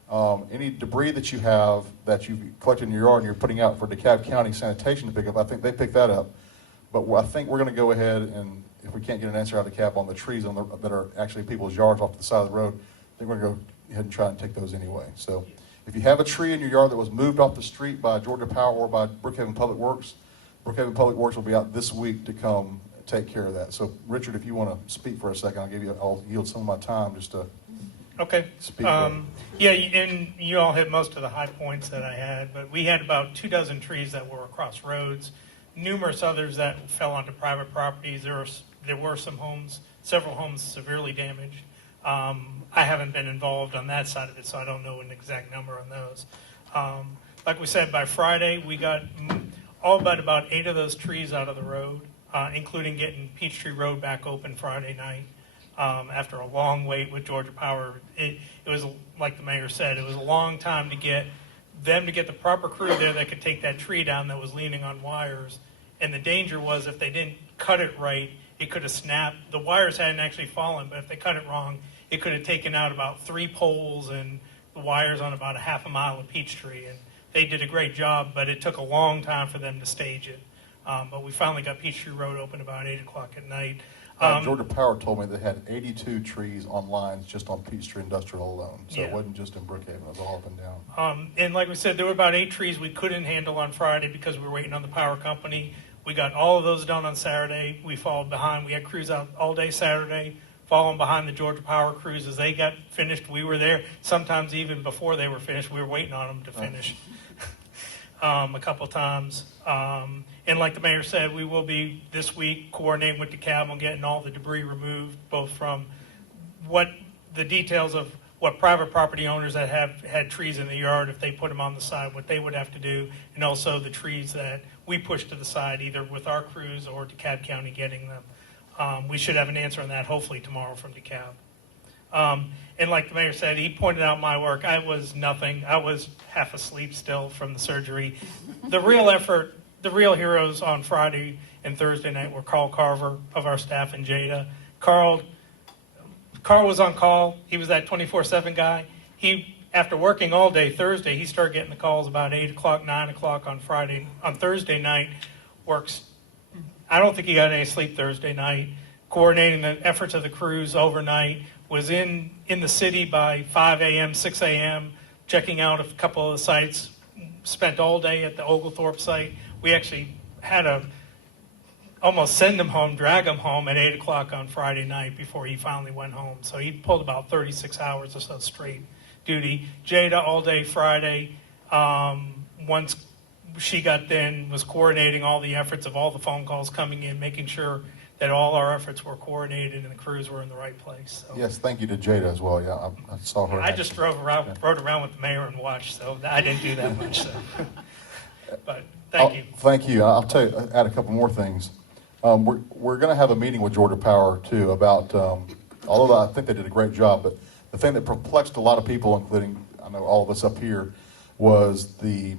Any debris that you have that you've collected in your yard and you're putting out for DeKalb County sanitation to pick up, I think they pick that up. But I think we're going to go ahead and, if we can't get an answer out of DeKalb on the trees that are actually people's yards off to the side of the road, I think we're going to go ahead and try and take those anyway. So if you have a tree in your yard that was moved off the street by Georgia Power or by Brookhaven Public Works will be out this week to come take care of that. So Richard, if you want to speak for a second, I'll yield some of my time just to Okay. speak. Yeah, and you all hit most of the high points that I had, but we had about 24 trees that were across roads, numerous others that fell onto private properties. There were some homes, several homes severely damaged. I haven't been involved on that side of it, so I don't know an exact number on those. Like we said, by Friday, we got all but about 8 of those trees out of the road, including getting Peachtree Road back open Friday night. After a long wait with Georgia Power, it was, like the mayor said, it was a long time to get the proper crew there that could take that tree down that was leaning on wires. And the danger was if they didn't cut it right, it could have snapped. The wires hadn't actually fallen, but if they cut it wrong, it could have taken out about 3 poles and the wires on about a half a mile of Peachtree. And they did a great job, but it took a long time for them to stage it. But we finally got Peachtree Road open about 8 o'clock at night. Georgia Power told me they had 82 trees on lines just on Peachtree Industrial alone. So Yeah. It wasn't just in Brookhaven, it was all up and down. And like we said, there were about 8 trees we couldn't handle on Friday because we were waiting on the power company. We got all of those done on Saturday. We followed behind. We had crews out all day Saturday, following behind the Georgia Power crews. As they got finished, we were there. Sometimes even before they were finished, we were waiting on them to finish a couple times. And like the mayor said, we will be this week coordinating with DeKalb on getting all the debris removed, both from what the details of what private property owners that have had trees in the yard, if they put them on the side, what they would have to do, and also the trees that we push to the side, either with our crews or DeKalb County getting them. We should have an answer on that hopefully tomorrow from DeKalb. And like the mayor said, he pointed out my work. I was nothing. I was half asleep still from the surgery. The real effort, the real heroes on Friday and Thursday night were Carl Carver of our staff and Jada. Carl was on call. He was that 24/7 guy. After working all day Thursday, he started getting the calls about 8 o'clock, 9 o'clock on Thursday night. Works. I don't think he got any sleep Thursday night. Coordinating the efforts of the crews overnight. Was in the city by 5 a.m., 6 a.m., checking out a couple of the sites. Spent all day at the Oglethorpe site. We actually had to almost send him home, drag him home at 8 o'clock on Friday night before he finally went home. So he pulled about 36 hours or so straight duty. Jada all day Friday. Once she got in, was coordinating all the efforts of all the phone calls coming in, making sure that all our efforts were coordinated and the crews were in the right place. So. Yes, thank you to Jada as well. Yeah, I saw her. I just rode around with the mayor and watched, so I didn't do that much. So. But thank you. Thank you. I'll tell you, add a couple more things. We're going to have a meeting with Georgia Power too about, although I think they did a great job, but the thing that perplexed a lot of people, including I know all of us up here, was the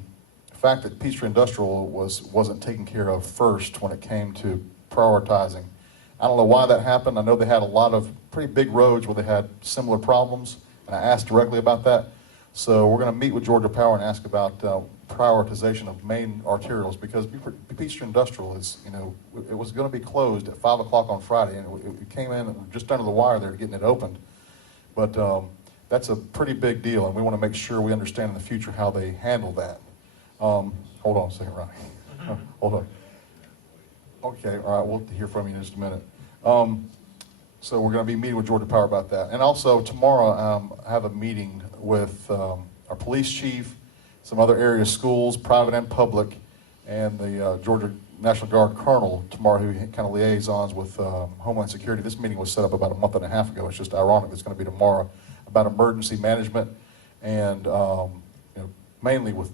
fact that Peachtree Industrial wasn't taken care of first when it came to prioritizing. I don't know why that happened. I know they had a lot of pretty big roads where they had similar problems, and I asked directly about that. So we're going to meet with Georgia Power and ask about prioritization of main arterials, because Peachtree Industrial is, it was going to be closed at 5 o'clock on Friday, and it came in just under the wire there getting it opened. But that's a pretty big deal, and we want to make sure we understand in the future how they handle that. Hold on a second, Ronnie. Hold on. Okay, all right, we'll hear from you in just a minute. So we're going to be meeting with Georgia Power about that. And also tomorrow I have a meeting with our police chief, some other area schools, private and public, and the Georgia National Guard colonel tomorrow, who kind of liaisons with Homeland Security. This meeting was set up about a month and a half ago. It's just ironic it's going to be tomorrow, about emergency management and mainly with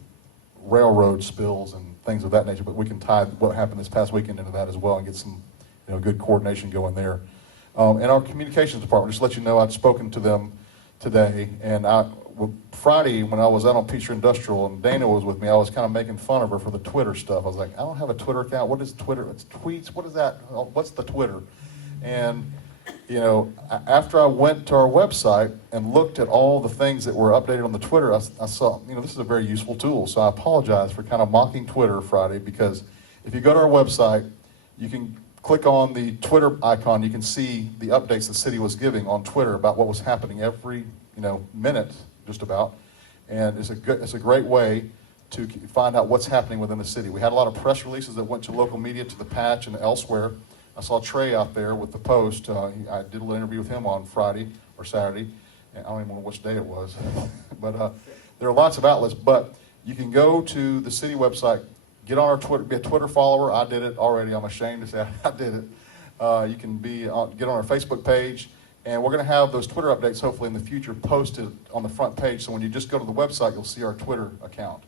railroad spills and things of that nature, but we can tie what happened this past weekend into that as well and get some good coordination going there. And our communications department, just to let you know, I'd spoken to them today, and Friday when I was out on Peachtree Industrial and Dana was with me, I was kind of making fun of her for the Twitter stuff. I was like, I don't have a Twitter account. What is Twitter? It's tweets. What is that? What's the Twitter? And After I went to our website and looked at all the things that were updated on the Twitter, I saw, this is a very useful tool. So I apologize for kind of mocking Twitter Friday, because if you go to our website, you can click on the Twitter icon. You can see the updates the city was giving on Twitter about what was happening every, minute, just about. And it's a great way to find out what's happening within the city. We had a lot of press releases that went to local media, to the Patch and elsewhere. I saw Trey out there with the Post. I did a little interview with him on Friday or Saturday. And I don't even know which day it was. But there are lots of outlets. But you can go to the city website, get on our Twitter, be a Twitter follower. I did it already. I'm ashamed to say I did it. You can get on our Facebook page. And we're going to have those Twitter updates hopefully in the future posted on the front page. So when you just go to the website, you'll see our Twitter account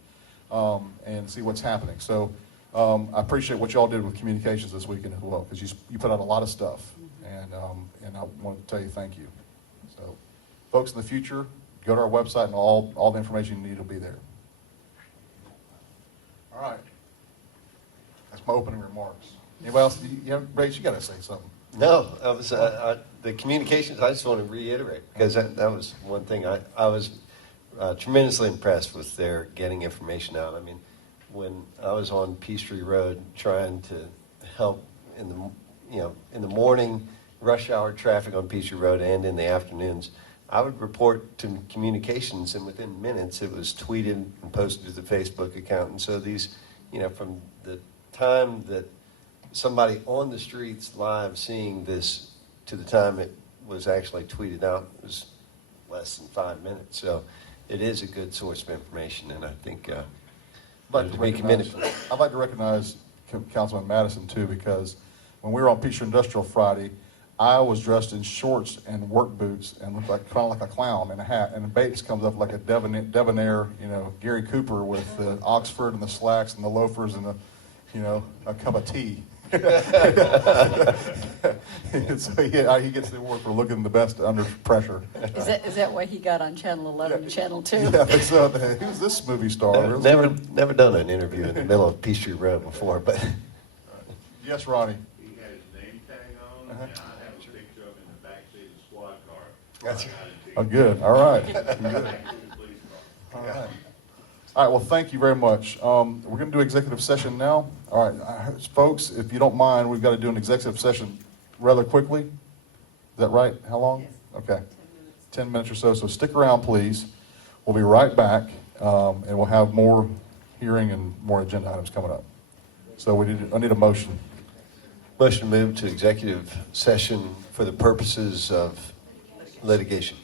and see what's happening. So I appreciate what y'all did with communications this weekend as well, because you put out a lot of stuff, and I want to tell you thank you. So, folks, in the future, go to our website, and all the information you need will be there. All right, that's my opening remarks. Anybody else? Rach, you got to say something. No, I was the communications. I just want to reiterate, because that was one thing I was tremendously impressed with their getting information out. I mean, when I was on Peachtree Road trying to help in the morning rush hour traffic on Peachtree Road and in the afternoons, I would report to communications, and within minutes it was tweeted and posted to the Facebook account. And so these, from the time that somebody on the streets live seeing this to the time it was actually tweeted out was less than 5 minutes. So it is a good source of information, and I think I'd like to recognize Councilman Madison too, because when we were on Peachtree Industrial Friday, I was dressed in shorts and work boots and looked kind of like a clown in a hat, and Bates comes up like a debonair, Gary Cooper with the Oxford and the slacks and the loafers and a cup of tea. So he gets the award for looking the best under pressure. Is that why he got on Channel 11 and Channel 2? Yeah, I think so. Who's this movie star? never done an interview in the middle of Peachtree Road before, but Yes, Ronnie. He had his name tag on, and I have a picture of him in the backseat of the squad car. That's Oh, good. All right. Good. All right. All right, well, thank you very much. We're going to do executive session now. All right, folks, if you don't mind, we've got to do an executive session rather quickly. Is that right? How long? Yes. Okay. 10 minutes or so. So stick around, please. We'll be right back, and we'll have more hearing and more agenda items coming up. So I need a motion. motion to move to executive session for the purposes of litigation.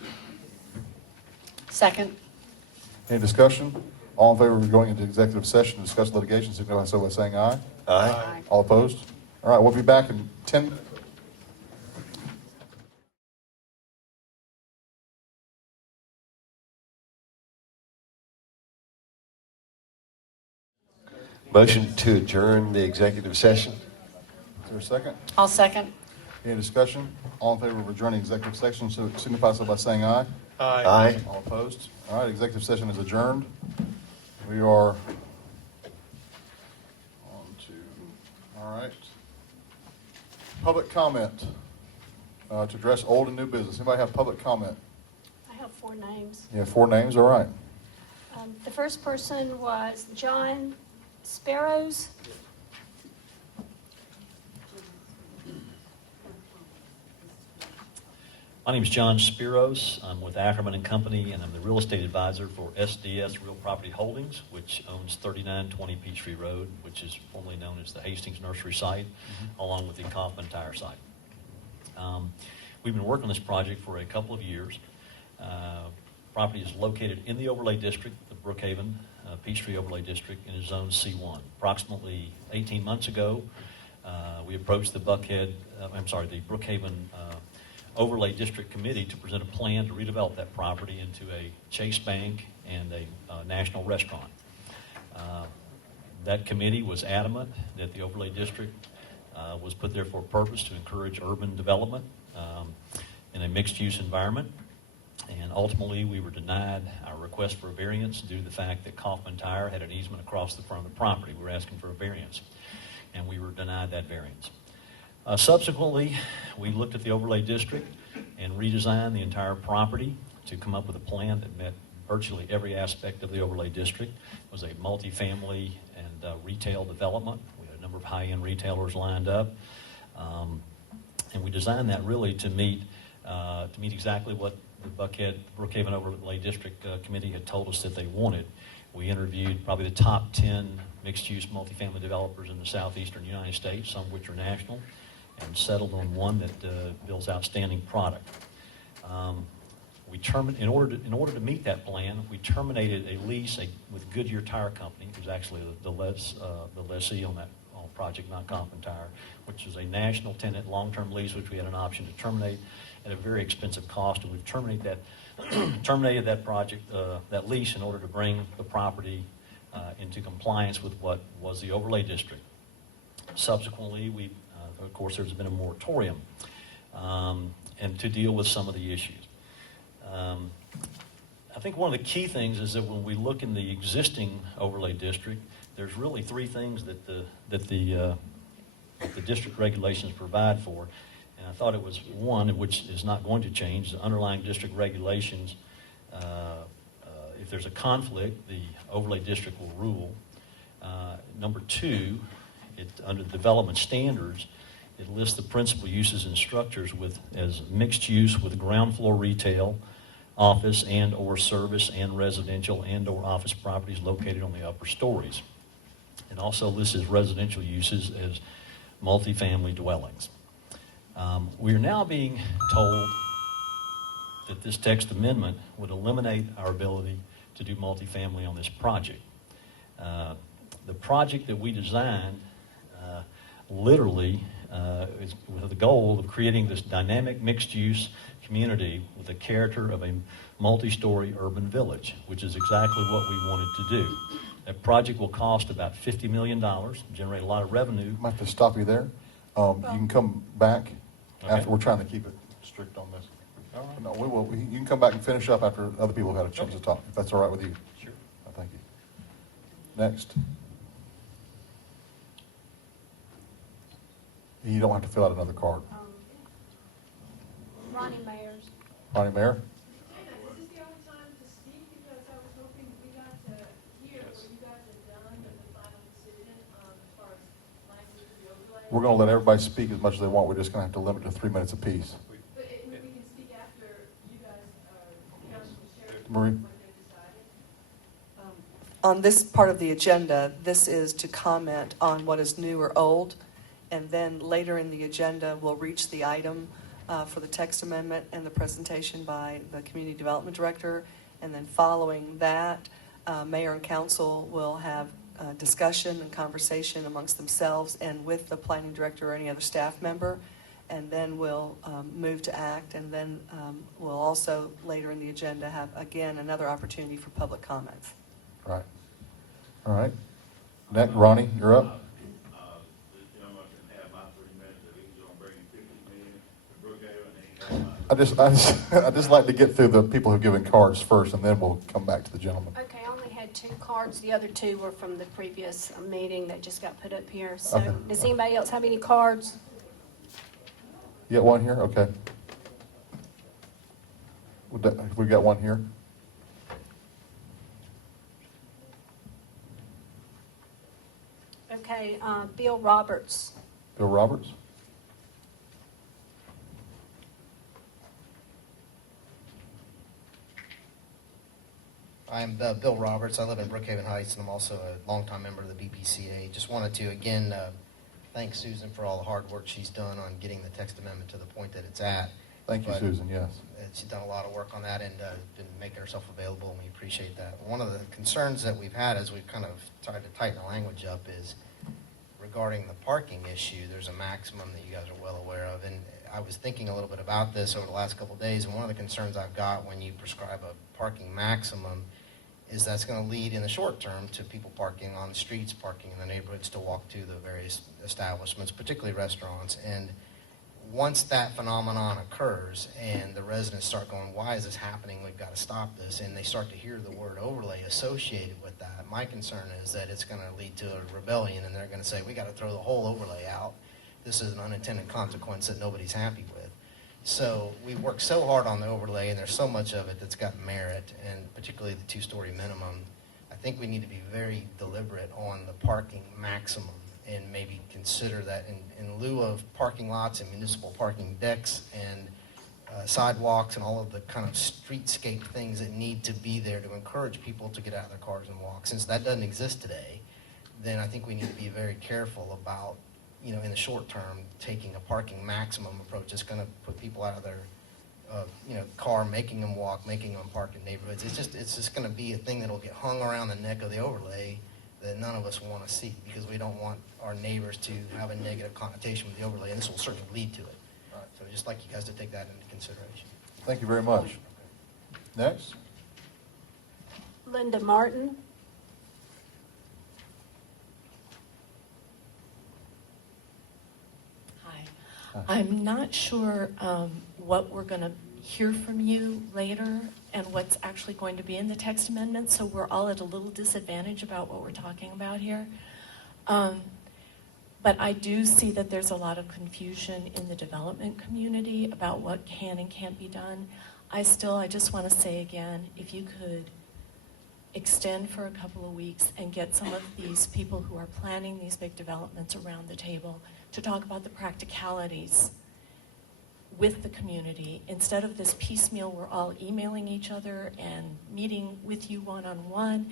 Second. Any discussion? All in favor of going into executive session to discuss litigation, signify so by saying aye. Aye. All opposed? All right, we'll be back in 10 minutes. Motion to adjourn the executive session. Is there a second? I'll second. Any discussion? All in favor of adjourning executive session, so signify so by saying aye. Aye. All opposed? All right, executive session is adjourned. We are on to, all right. Public comment to address old and new business. Anybody have public comment? I have 4 names. You have 4 names, all right. The first person was John Sparrows. My name is John Spiros. I'm with Ackerman and Company, and I'm the real estate advisor for SDS Real Property Holdings, which owns 3920 Peachtree Road, which is formerly known as the Hastings Nursery site, along with the Kaufman Tire site. We've been working on this project for a couple of years. Property is located in the overlay district, the Brookhaven Peachtree Overlay District, in Zone C1. Approximately 18 months ago, we approached the Brookhaven Overlay District Committee to present a plan to redevelop that property into a Chase Bank and a national restaurant. That committee was adamant that the Overlay District was put there for a purpose to encourage urban development in a mixed-use environment. And ultimately, we were denied our request for a variance due to the fact that Kaufman Tire had an easement across the front of the property. We were asking for a variance, and we were denied that variance. Subsequently, we looked at the overlay district and redesigned the entire property to come up with a plan that met virtually every aspect of the overlay district. It was a multifamily and retail development. We had a number of high-end retailers lined up. And we designed that really to meet exactly what the Brookhaven Overlay District Committee had told us that they wanted. We interviewed probably the top 10 mixed-use multifamily developers in the southeastern United States, some of which are national, and settled on one that builds outstanding product. In order to meet that plan, we terminated a lease with Goodyear Tire Company, who's actually the lessee on that project, not Compton Tire, which is a national tenant long-term lease, which we had an option to terminate at a very expensive cost, and we've terminated that project, that lease, in order to bring the property into compliance with what was the overlay district. Subsequently, of course, there's been a moratorium, and to deal with some of the issues. I think one of the key things is that when we look in the existing overlay district, there's really three things that the district regulations provide for. And I thought it was one, which is not going to change, the underlying district regulations. If there's a conflict, the overlay district will rule. Number two, under the development standards, it lists the principal uses and structures as mixed use with ground floor retail, office and or service and residential and or office properties located on the upper stories. It also lists as residential uses as multifamily dwellings. We are now being told that this text amendment would eliminate our ability to do multifamily on this project. The project that we designed literally is with the goal of creating this dynamic mixed-use community with the character of a multi-story urban village, which is exactly what we wanted to do. That project will cost about $50 million, generate a lot of revenue. I might have to stop you there. You can come back after. We're trying to keep it strict on this. All right. No, we will. You can come back and finish up after other people have had a chance to talk, if that's all right with you. Sure. Thank you. Next. You don't have to fill out another card. Ronnie Mayers. Ronnie Mayer? Is this the only time to speak? Because I was hoping we got to hear what you guys have done with the final decision as far as language of the overlay. We're going to let everybody speak as much as they want. We're just going to have to limit to 3 minutes apiece. But we can speak after you guys council share Marie? what they decided. On this part of the agenda, this is to comment on what is new or old, and then later in the agenda, we'll reach the item for the text amendment and the presentation by the Community Development Director, and then following that, Mayor and Council will have discussion and conversation amongst themselves and with the Planning Director or any other staff member, and then we'll move to act, and then we'll also, later in the agenda, have, again, another opportunity for public comments. Right. All right. Next, Ronnie, you're up. This gentleman can have my 3 minutes if he's gonna bring 50 million to Brookhaven, and he can have mine. I just like to get through the people who've given cards first, and then we'll come back to the gentleman. Okay, I only had 2 cards. The other 2 were from the previous meeting that just got put up here. So Okay. does anybody else have any cards? You got one here? Okay. We got one here? Okay, Bill Roberts. Bill Roberts? I'm Bill Roberts. I live in Brookhaven Heights, and I'm also a longtime member of the BPCA. Just wanted to, again, thank Susan for all the hard work she's done on getting the text amendment to the point that it's at. Thank you, But Susan, yes. she's done a lot of work on that and been making herself available, and we appreciate that. One of the concerns that we've had as we've kind of tried to tighten the language up is regarding the parking issue. There's a maximum that you guys are well aware of, and I was thinking a little bit about this over the last couple of days, and one of the concerns I've got when you prescribe a parking maximum is that's going to lead in the short term to people parking on the streets, parking in the neighborhoods to walk to the various establishments, particularly restaurants. And once that phenomenon occurs and the residents start going, why is this happening? We've got to stop this. And they start to hear the word overlay associated with that. My concern is that it's going to lead to a rebellion, and they're going to say, we got to throw the whole overlay out this is an unintended consequence that nobody's happy with. So we worked so hard on the overlay, and there's so much of it that's got merit, and particularly the two-story minimum. I think we need to be very deliberate on the parking maximum and maybe consider that in lieu of parking lots and municipal parking decks and sidewalks and all of the kind of streetscape things that need to be there to encourage people to get out of their cars and walk. Since that doesn't exist today, then I think we need to be very careful about, in the short term, taking a parking maximum approach. It's going to put people out of their car, making them walk, making them park in neighborhoods. It's just going to be a thing that'll get hung around the neck of the overlay that none of us want to see, because we don't want our neighbors to have a negative connotation with the overlay, and this will certainly lead to it. Right. So I'd just like you guys to take that into consideration. Thank you very much. Next? Linda Martin. Hi. I'm not sure what we're going to hear from you later and what's actually going to be in the text amendment, so we're all at a little disadvantage about what we're talking about here. But I do see that there's a lot of confusion in the development community about what can and can't be done. I just want to say again, if you could extend for a couple of weeks and get some of these people who are planning these big developments around the table to talk about the practicalities with the community, instead of this piecemeal, we're all emailing each other and meeting with you one-on-one.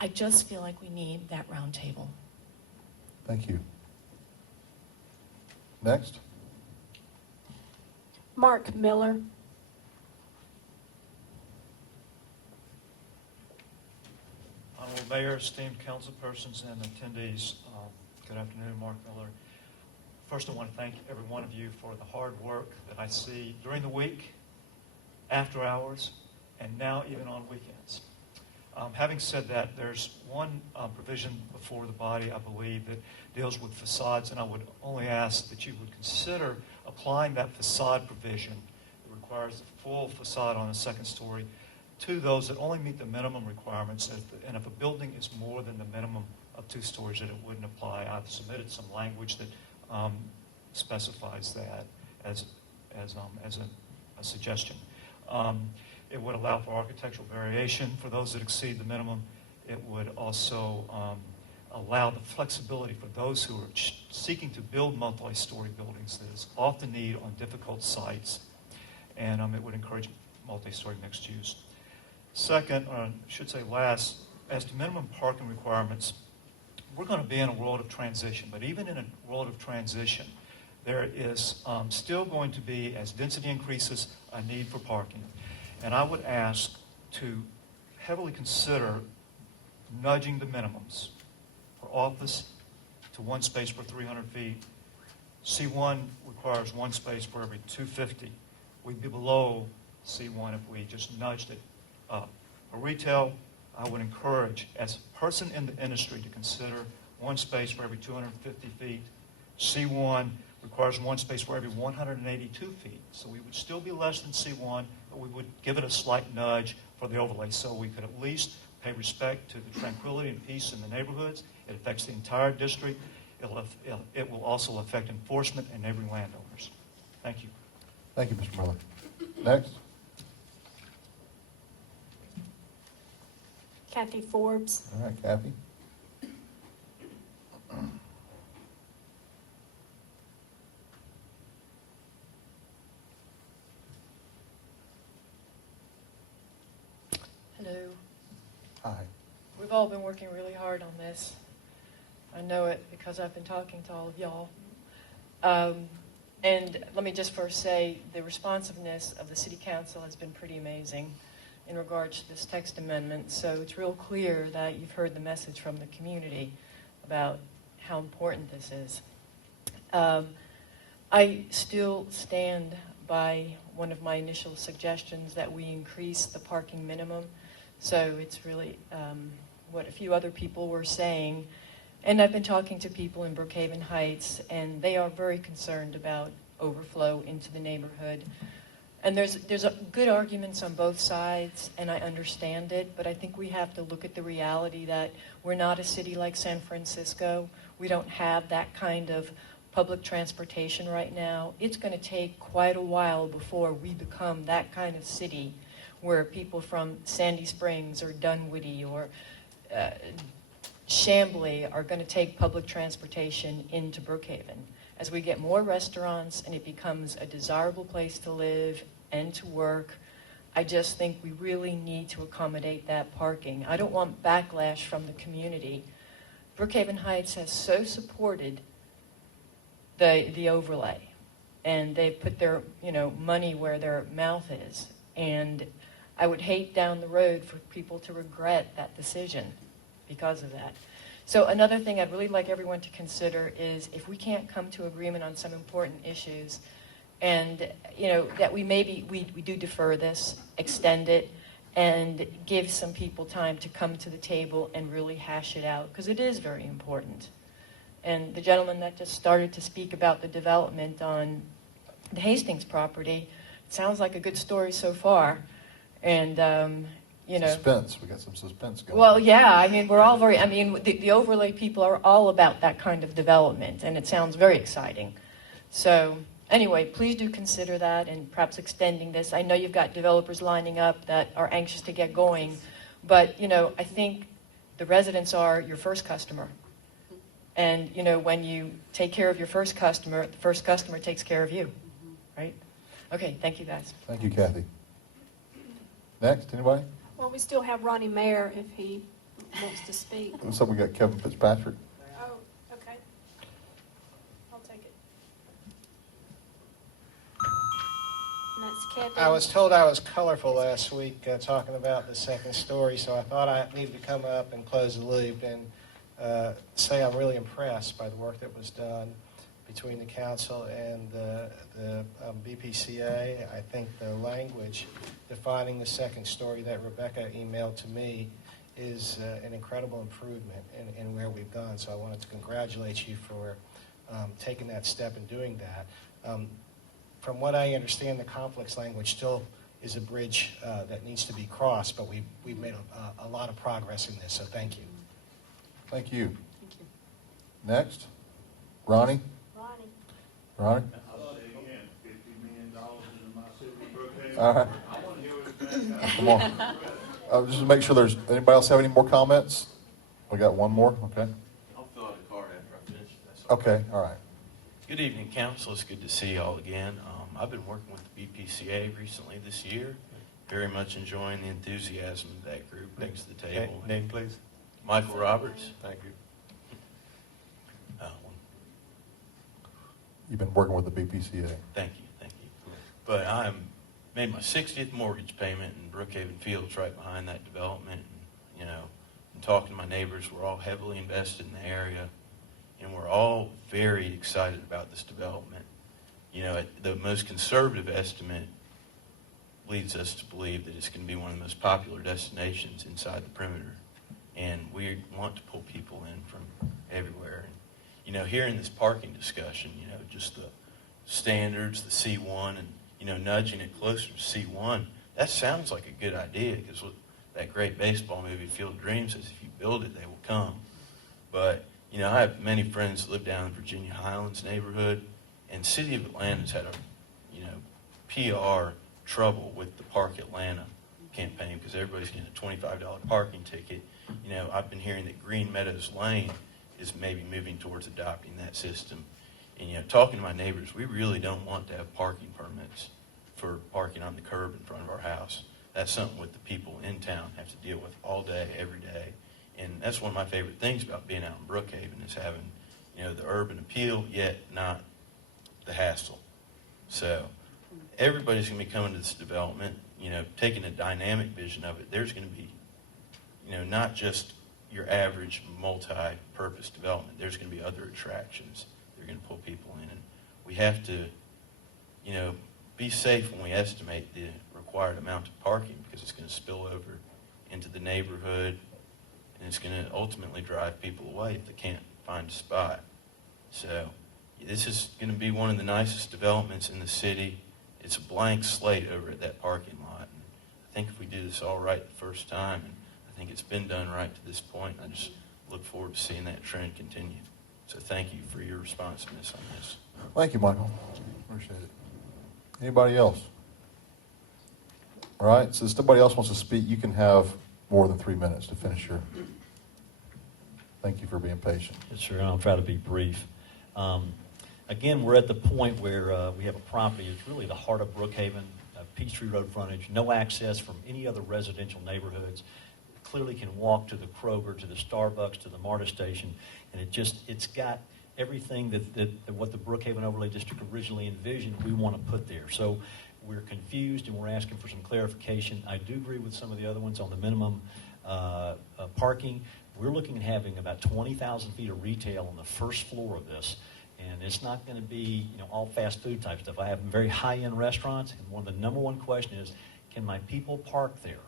I just feel like we need that round table. Thank you. Next? Mark Miller. Honorable Mayor, esteemed council persons and attendees, good afternoon, Mark Miller. First, I want to thank every one of you for the hard work that I see during the week, after hours, and now even on weekends. Having said that, there's one provision before the body, I believe, that deals with facades, and I would only ask that you would consider applying that facade provision that requires a full facade on a second story to those that only meet the minimum requirements, and if a building is more than the minimum of 2 stories, that it wouldn't apply. I've submitted some language that specifies that as a suggestion. It would allow for architectural variation for those that exceed the minimum. It would also allow the flexibility for those who are seeking to build multi-story buildings that is often need on difficult sites, and it would encourage multi-story mixed use. Second, or I should say last, as to minimum parking requirements, we're going to be in a world of transition, but even in a world of transition, there is still going to be, as density increases, a need for parking. And I would ask to heavily consider nudging the minimums for office to 1 space per 300 feet. C1 requires 1 space for every 250. We'd be below C1 if we just nudged it up. For retail, I would encourage, as a person in the industry, to consider 1 space for every 250 feet. C1 requires 1 space for every 182 feet. So we would still be less than C1, but we would give it a slight nudge for the overlay so we could at least pay respect to the tranquility and peace in the neighborhoods. It affects the entire district. It will also affect enforcement and neighboring landowners. Thank you. Thank you, Mr. Miller. Next? Kathy Forbes. All right, Kathy. Hello. Hi. We've all been working really hard on this. I know it because I've been talking to all of y'all. And let me just first say the responsiveness of the City Council has been pretty amazing in regards to this text amendment. So it's real clear that you've heard the message from the community about how important this is. I still stand by one of my initial suggestions that we increase the parking minimum. So it's really what a few other people were saying. And I've been talking to people in Brookhaven Heights, and they are very concerned about overflow into the neighborhood. And there's good arguments on both sides, and I understand it, but I think we have to look at the reality that we're not a city like San Francisco. We don't have that kind of public transportation right now, it's going to take quite a while before we become that kind of city where people from Sandy Springs or Dunwoody or Chamblee are going to take public transportation into Brookhaven. As we get more restaurants and it becomes a desirable place to live and to work, I just think we really need to accommodate that parking. I don't want backlash from the community. Brookhaven Heights has so supported the overlay, and they've put their money where their mouth is. And I would hate down the road for people to regret that decision because of that. So another thing I'd really like everyone to consider is if we can't come to agreement on some important issues, and that we do defer this, extend it, and give some people time to come to the table and really hash it out, because it is very important. And the gentleman that just started to speak about the development on the Hastings property, sounds like a good story so far. And, Suspense. We got some suspense going. Well, yeah, I mean, we're all the overlay people are all about that kind of development, and it sounds very exciting. So, anyway, please do consider that and perhaps extending this. I know you've got developers lining up that are anxious to get going, but, I think the residents are your first customer. And, when you take care of your first customer, the first customer takes care of you, right? Okay, thank you, guys. Thank you, Kathy. Next, anybody? Well, we still have Ronnie Mayer if he wants to speak. So we got Kevin Fitzpatrick. Oh, okay. I'll take it. And that's Kevin. I was told I was colorful last week talking about the second story, so I thought I needed to come up and close the loop and say I'm really impressed by the work that was done between the council and the BPCA. I think the language defining the second story that Rebecca emailed to me is an incredible improvement in where we've gone. So I wanted to congratulate you for taking that step and doing that. From what I understand, the conflicts language still is a bridge that needs to be crossed, but we've made a lot of progress in this, so thank you. Thank you. Next, Ronnie. Ronnie? All right. Come on. Just to make sure there's, anybody else have any more comments? We got one more, okay. I'll fill out a card after I finish. Okay, all right. Good evening, council. It's good to see you all again. I've been working with the BPCA recently this year. Very much enjoying the enthusiasm of that group brings to the table. Name, please. Michael Roberts. Thank you. You've been working with the BPCA. Thank you. But I made my 60th mortgage payment in Brookhaven Fields right behind that development. And, and talking to my neighbors, we're all heavily invested in the area, and we're all very excited about this development. The most conservative estimate leads us to believe that it's going to be one of the most popular destinations inside the perimeter. And we want to pull people in from everywhere. And, here in this parking discussion, just the standards, the C1, and, nudging it closer to C1, that sounds like a good idea, because what that great baseball movie, Field of Dreams, says, if you build it, they will come. But, I have many friends that live down in Virginia Highlands neighborhood, and City of Atlanta's had a, PR trouble with the Park Atlanta campaign, because everybody's getting a $25 parking ticket. I've been hearing that Green Meadows Lane is maybe moving towards adopting that system. And, talking to my neighbors, we really don't want to have parking permits for parking on the curb in front of our house. That's something that the people in town have to deal with all day, every day. And that's one of my favorite things about being out in Brookhaven, is having, the urban appeal, yet not the hassle. So everybody's going to be coming to this development, taking a dynamic vision of it. There's going to be, not just your average multi-purpose development. There's going to be other attractions. They're going to pull people in. And we have to, be safe when we estimate the required amount of parking, because it's going to spill over into the neighborhood, and it's going to ultimately drive people away if they can't find a spot. So this is going to be one of the nicest developments in the city. It's a blank slate over at that parking lot. And I think if we do this all right the first time, and I think it's been done right to this point, I just look forward to seeing that trend continue. So thank you for your responsiveness on this. Thank you, Michael. Appreciate it. Anybody else? All right, so if somebody else wants to speak, you can have more than 3 minutes to finish your. Thank you for being patient. Yes, sir, and I'll try to be brief. Again, we're at the point where we have a property. It's really the heart of Brookhaven, Peachtree Road frontage, no access from any other residential neighborhoods. Clearly can walk to the Kroger, to the Starbucks, to the MARTA station, and it's got everything that what the Brookhaven Overlay District originally envisioned we want to put there. So we're confused and we're asking for some clarification. I do agree with some of the other ones on the minimum parking. We're looking at having about 20,000 feet of retail on the first floor of this. And it's not going to be, all fast food type stuff. I have very high-end restaurants, and one of the number one question is, can my people park there?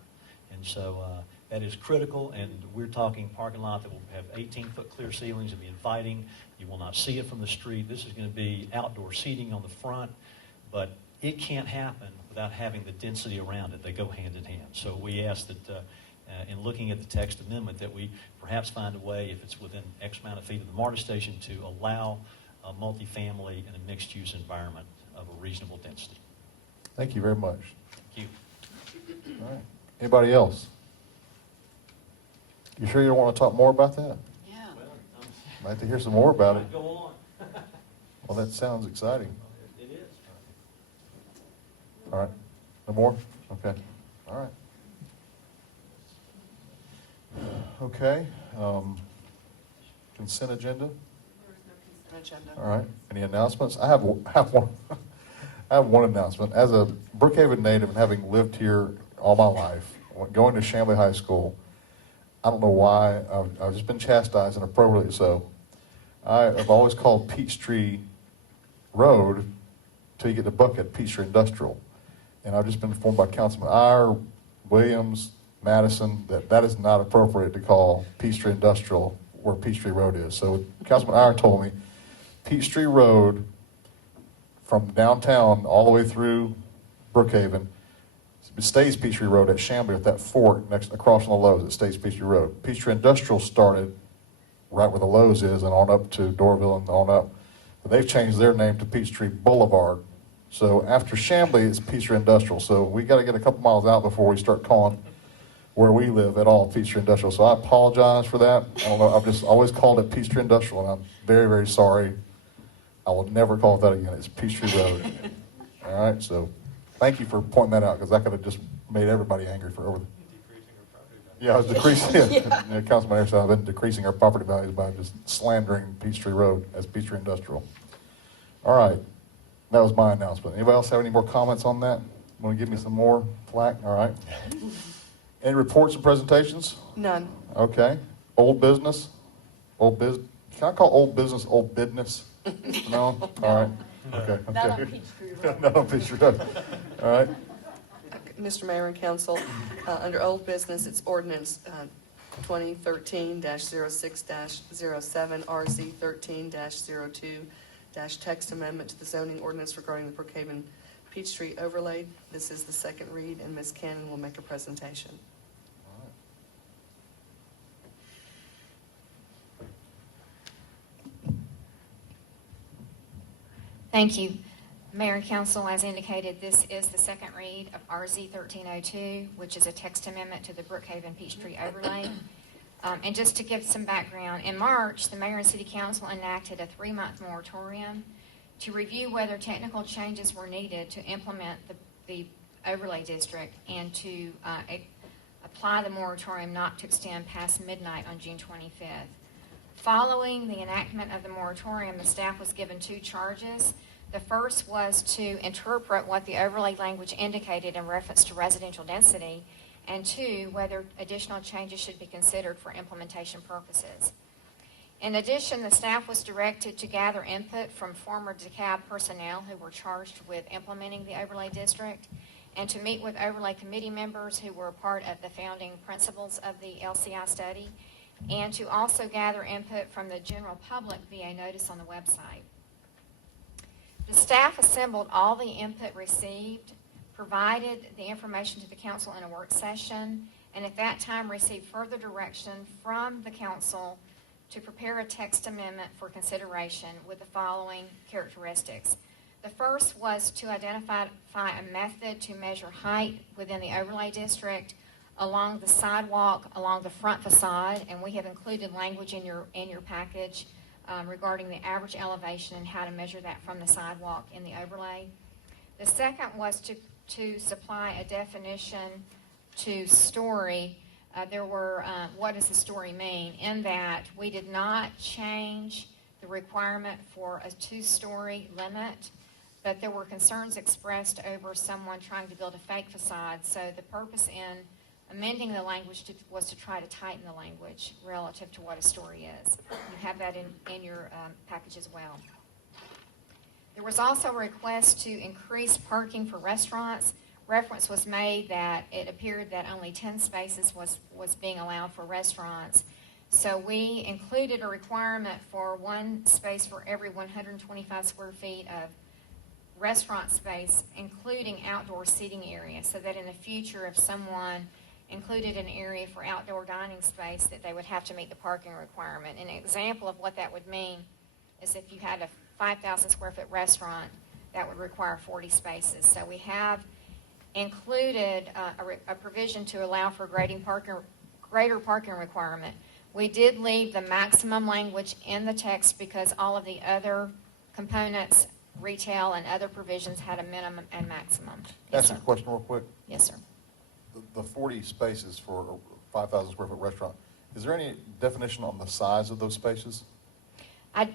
And so that is critical, and we're talking parking lot that will have 18-foot clear ceilings and be inviting. You will not see it from the street. This is going to be outdoor seating on the front, but it can't happen without having the density around it. They go hand in hand. So we ask that in looking at the text amendment that we perhaps find a way, if it's within X amount of feet of the MARTA station, to allow a multifamily and a mixed-use environment of a reasonable density. Thank you very much. Thank you. All right. Anybody else? You sure you don't want to talk more about that? Yeah. I'd like to hear some more about it. Go on. Well, that sounds exciting. It is. All right. No more? Okay. All right. Okay. Consent agenda? Agenda. All right. Any announcements? I have one. I have one announcement. As a Brookhaven native and having lived here all my life, going to Chamblee High School, I don't know why I've just been chastised, and appropriately so. I have always called Peachtree Road till you get to Bucket Peachtree Industrial, and I've just been informed by Councilman Iyer, Williams, Madison that is not appropriate to call Peachtree Industrial where Peachtree Road is. So Councilman Iyer told me Peachtree Road from downtown all the way through Brookhaven, it stays Peachtree Road at Chamblee at that fork across from the Lowe's. It stays Peachtree Road. Peachtree Industrial started right where the Lowe's is and on up to Dorville and on up. But they've changed their name to Peachtree Boulevard. So after Chamblee, it's Peachtree Industrial. So we got to get a couple miles out before we start calling where we live at all Peachtree Industrial. So I apologize for that. I don't know. I've just always called it Peachtree Industrial, and I'm very, very sorry. I will never call it that again. It's Peachtree Road. All right. So thank you for pointing that out, because that could have just made everybody angry for over. Yeah, I was decreasing. Yeah. Councilman Ayers said I've been decreasing our property values by just slandering Peachtree Road as Peachtree Industrial. All right. That was my announcement. Anybody else have any more comments on that? Want to give me some more flack? All right. Any reports and presentations? None. Okay. Old business? Can I call old business old business? No? All right. Okay. Not on Peachtree Road. Not on Peachtree Road. All right. Mr. Mayor and Council, under old business, it's ordinance 2013-06-07, RZ 13-02, text amendment to the zoning ordinance regarding the Brookhaven Peachtree overlay. This is the second read, and Ms. Cannon will make a presentation. Thank you. Mayor and Council, as indicated, this is the second read of RZ 1302, which is a text amendment to the Brookhaven Peachtree overlay. And just to give some background, in March, the Mayor and City Council enacted a 3-month moratorium to review whether technical changes were needed to implement the overlay district and to apply the moratorium not to extend past midnight on June 25th. Following the enactment of the moratorium, the staff was given 2 charges. The first was to interpret what the overlay language indicated in reference to residential density, and 2, whether additional changes should be considered for implementation purposes. In addition, the staff was directed to gather input from former DeKalb personnel who were charged with implementing the overlay district, and to meet with overlay committee members who were part of the founding principles of the LCI study, and to also gather input from the general public via notice on the website. The staff assembled all the input received, provided the information to the council in a work session, and at that time received further direction from the council to prepare a text amendment for consideration with the following characteristics. The first was to identify a method to measure height within the overlay district along the sidewalk, along the front facade, and we have included language in your package regarding the average elevation and how to measure that from the sidewalk in the overlay. The second was to supply a definition to story. What does the story mean? In that we did not change the requirement for a 2-story limit, but there were concerns expressed over someone trying to build a fake facade. So the purpose in amending the language was to try to tighten the language relative to what a story is. You have that in your package as well. There was also a request to increase parking for restaurants. Reference was made that it appeared that only 10 spaces was being allowed for restaurants. So we included a requirement for 1 space for every 125 square feet of restaurant space, including outdoor seating area, so that in the future if someone included an area for outdoor dining space that they would have to meet the parking requirement. An example of what that would mean is if you had a 5,000 square foot restaurant, that would require 40 spaces. So we have included a provision to allow for greater parking requirement. We did leave the maximum language in the text because all of the other components, retail and other provisions, had a minimum and maximum. Ask you a question real quick. Yes, sir. The 40 spaces for a 5,000 square foot restaurant, is there any definition on the size of those spaces?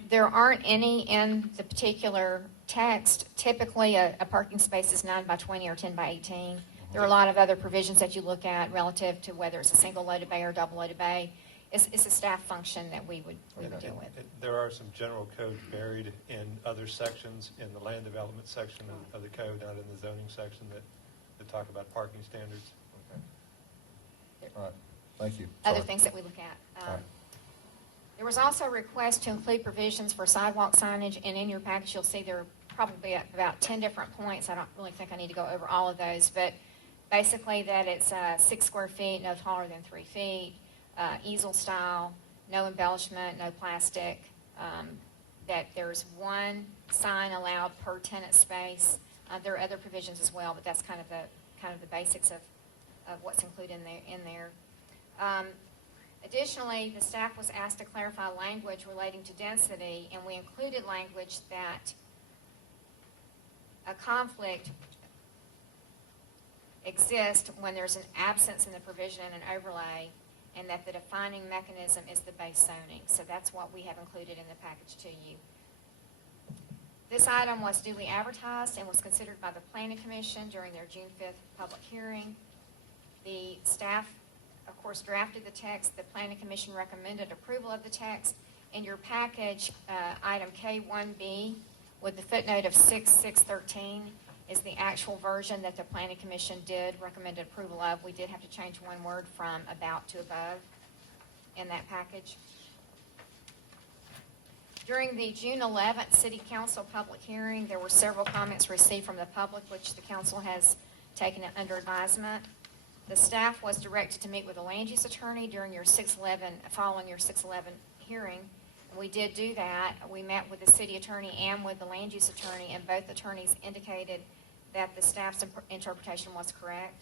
There aren't any in the particular text. Typically, a parking space is 9 by 20 or 10 by 18. There are a lot of other provisions that you look at relative to whether it's a single loaded bay or double loaded bay. It's a staff function that we would deal with. There are some general codes buried in other sections, in the land development section of the code, not in the zoning section, that talk about parking standards. Okay. All right. Thank you. Other Sorry. things that we look at. All right. There was also a request to include provisions for sidewalk signage, and in your package you'll see there are probably about 10 different points. I don't really think I need to go over all of those, but basically that it's 6 square feet, no taller than 3 feet, easel style, no embellishment, no plastic, that there's 1 sign allowed per tenant space. There are other provisions as well, but that's kind of the basics of what's included in there. Additionally, the staff was asked to clarify language relating to density, and we included language that a conflict exists when there's an absence in the provision and an overlay, and that the defining mechanism is the base zoning. So that's what we have included in the package to you. This item was duly advertised and was considered by the Planning Commission during their June 5th public hearing. The staff, of course, drafted the text. The Planning Commission recommended approval of the text. In your package, item K1B with the footnote of 6613 is the actual version that the Planning Commission did recommend approval of. We did have to change 1 word from about to above in that package. During the June 11th City Council public hearing, there were several comments received from the public, which the council has taken under advisement. The staff was directed to meet with the land use attorney following your 6/11 hearing. We did do that. We met with the city attorney and with the land use attorney, and both attorneys indicated that the staff's interpretation was correct,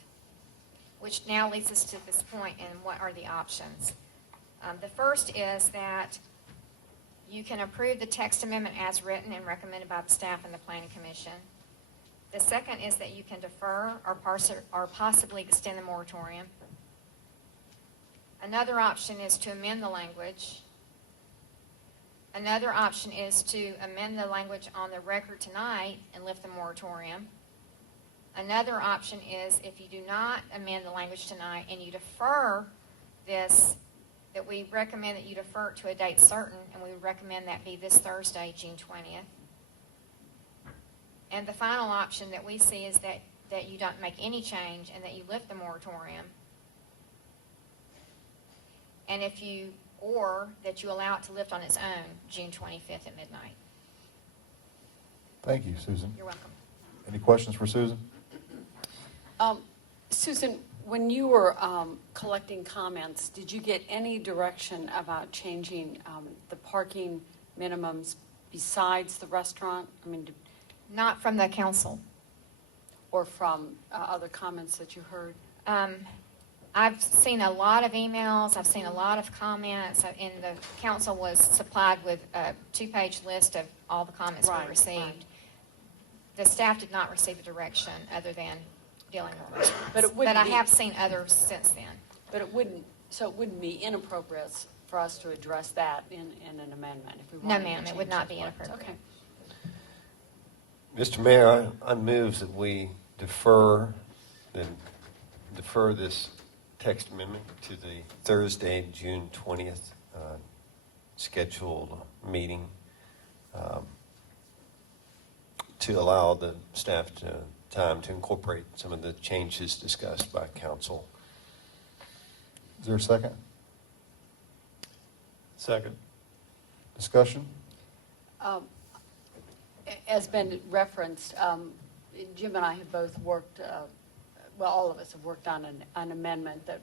which now leads us to this point, and what are the options? The first is that you can approve the text amendment as written and recommended by the staff and the Planning Commission. The second is that you can defer or possibly extend the moratorium. Another option is to amend the language. Another option is to amend the language on the record tonight and lift the moratorium. Another option is if you do not amend the language tonight and you defer this, that we recommend that you defer it to a date certain, and we would recommend that be this Thursday, June 20th. And the final option that we see is that you don't make any change and that you lift the moratorium. And or that you allow it to lift on its own June 25th at midnight. Thank you, Susan. You're welcome. Any questions for Susan? Susan, When you were collecting comments, did you get any direction about changing the parking minimums besides the restaurant? I mean, Not from the council. or from other comments that you heard? I've seen a lot of emails, I've seen a lot of comments, and the council was supplied with a 2-page list of all the comments Right, we received. right. The staff did not receive a direction other than dealing with restaurants. But it wouldn't I be- have seen others since then. But it wouldn't be inappropriate for us to address that in an amendment if we No, wanted to ma'am, it change would not those be words. inappropriate. Okay. Mr. Mayor, I move that we defer this text amendment to the Thursday, June 20th scheduled meeting to allow the staff time to incorporate some of the changes discussed by council. Is there a second? Second. Discussion? As been referenced, Jim and I have both worked, well, all of us have worked on an amendment that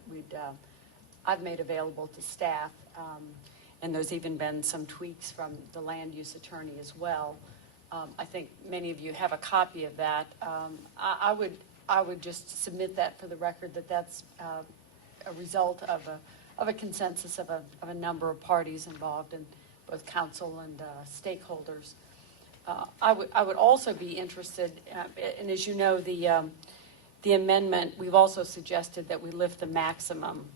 I've made available to staff, and there's even been some tweaks from the land use attorney as well. I think many of you have a copy of that. I would just submit that for the record, that's a result of a consensus of a number of parties involved in both council and stakeholders. I would also be interested, and as you know, the amendment, we've also suggested that we lift the maximum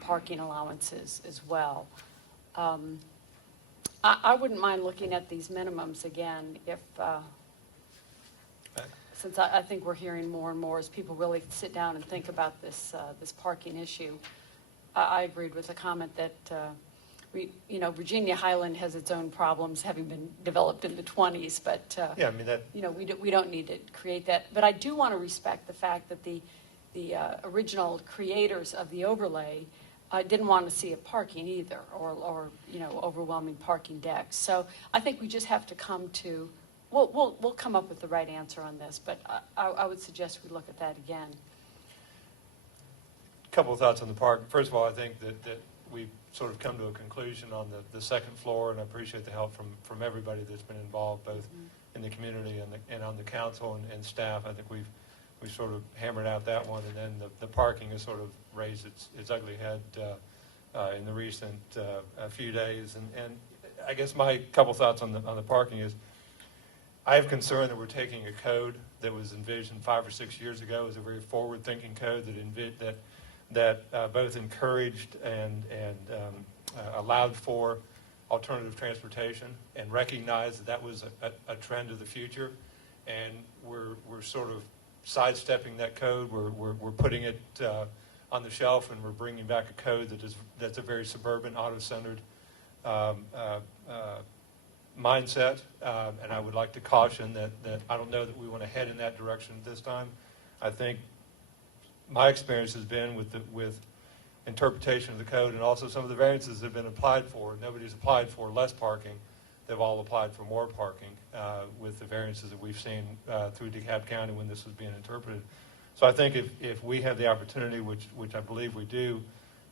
parking allowances as well. I wouldn't mind looking at these minimums again if, since I think we're hearing more and more as people really sit down and think about this parking issue. I agreed with the comment that Virginia Highland has its own problems, having been developed in the 20s, but Yeah, I mean, that, we don't need to create that. But I do want to respect the fact that the original creators of the overlay didn't want to see a parking either, or overwhelming parking decks. So I think we just have to come to, we'll come up with the right answer on this, but I would suggest we look at that again. couple of thoughts on the park. First of all, I think that we've sort of come to a conclusion on the second floor, and I appreciate the help from everybody that's been involved, both in the community and on the council and staff. I think we've sort of hammered out that one, and then the parking has sort of raised its ugly head in the recent few days. And I guess my couple thoughts on the parking is, I have concern that we're taking a code that was envisioned 5 or 6 years ago as a very forward-thinking code that both encouraged and allowed for alternative transportation, and recognized that was a trend of the future, and we're sort of sidestepping that code. We're putting it on the shelf, and we're bringing back a code that's a very suburban, auto-centered mindset, and I would like to caution that I don't know that we want to head in that direction this time. I think my experience has been with interpretation of the code, and also some of the variances that have been applied for. Nobody's applied for less parking. They've all applied for more parking with the variances that we've seen through DeKalb County when this was being interpreted. So I think if we have the opportunity, which I believe we do,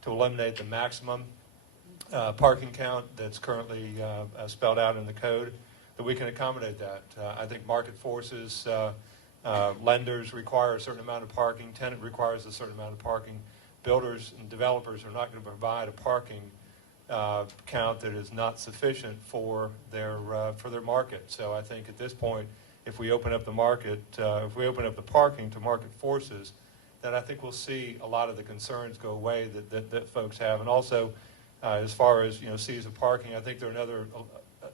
to eliminate the maximum parking count that's currently spelled out in the code, that we can accommodate that. I think market forces, lenders require a certain amount of parking, tenant requires a certain amount of parking. Builders and developers are not going to provide a parking count that is not sufficient for their market. So I think at this point, if we open up the market, if we open up the parking to market forces, then I think we'll see a lot of the concerns go away that folks have. And also, as far as seas of parking, I think there are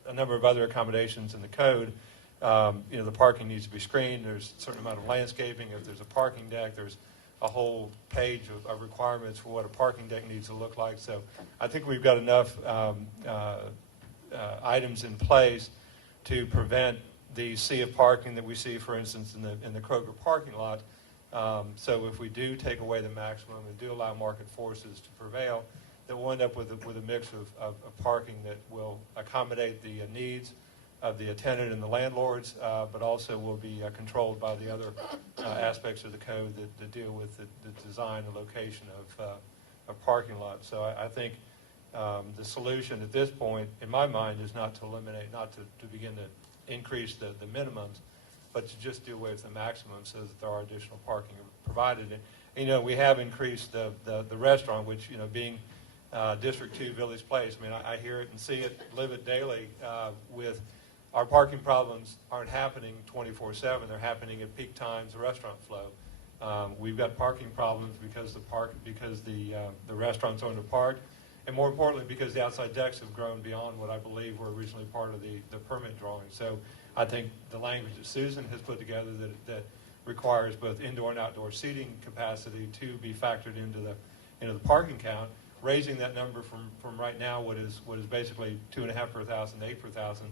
a number of other accommodations in the code. The parking needs to be screened. There's a certain amount of landscaping. If there's a parking deck, there's a whole page of requirements for what a parking deck needs to look like. So I think we've got enough items in place to prevent the sea of parking that we see, for instance, in the Kroger parking lot. So if we do take away the maximum and do allow market forces to prevail, then we'll end up with a mix of parking that will accommodate the needs the tenant and the landlords, but also will be controlled by the other aspects of the code that deal with the design and location of parking lots. So I think the solution at this point, in my mind, is not to eliminate, not to begin to increase the minimums, but to just do away with the maximum so that there are additional parking provided. And, you know, we have increased the restaurant, which, you know, being District 2 Village Place, I mean, I hear it and see it, live it daily with our parking problems aren't happening 24/7. They're happening at peak times of restaurant flow. We've got parking problems because the restaurants own the park, and more importantly, because the outside decks have grown beyond what I believe were originally part of the permit drawing. So I think the language that Susan has put together that requires both indoor and outdoor seating capacity to be factored into the parking count, raising that number from right now what is basically 2.5 per thousand, 8 per thousand,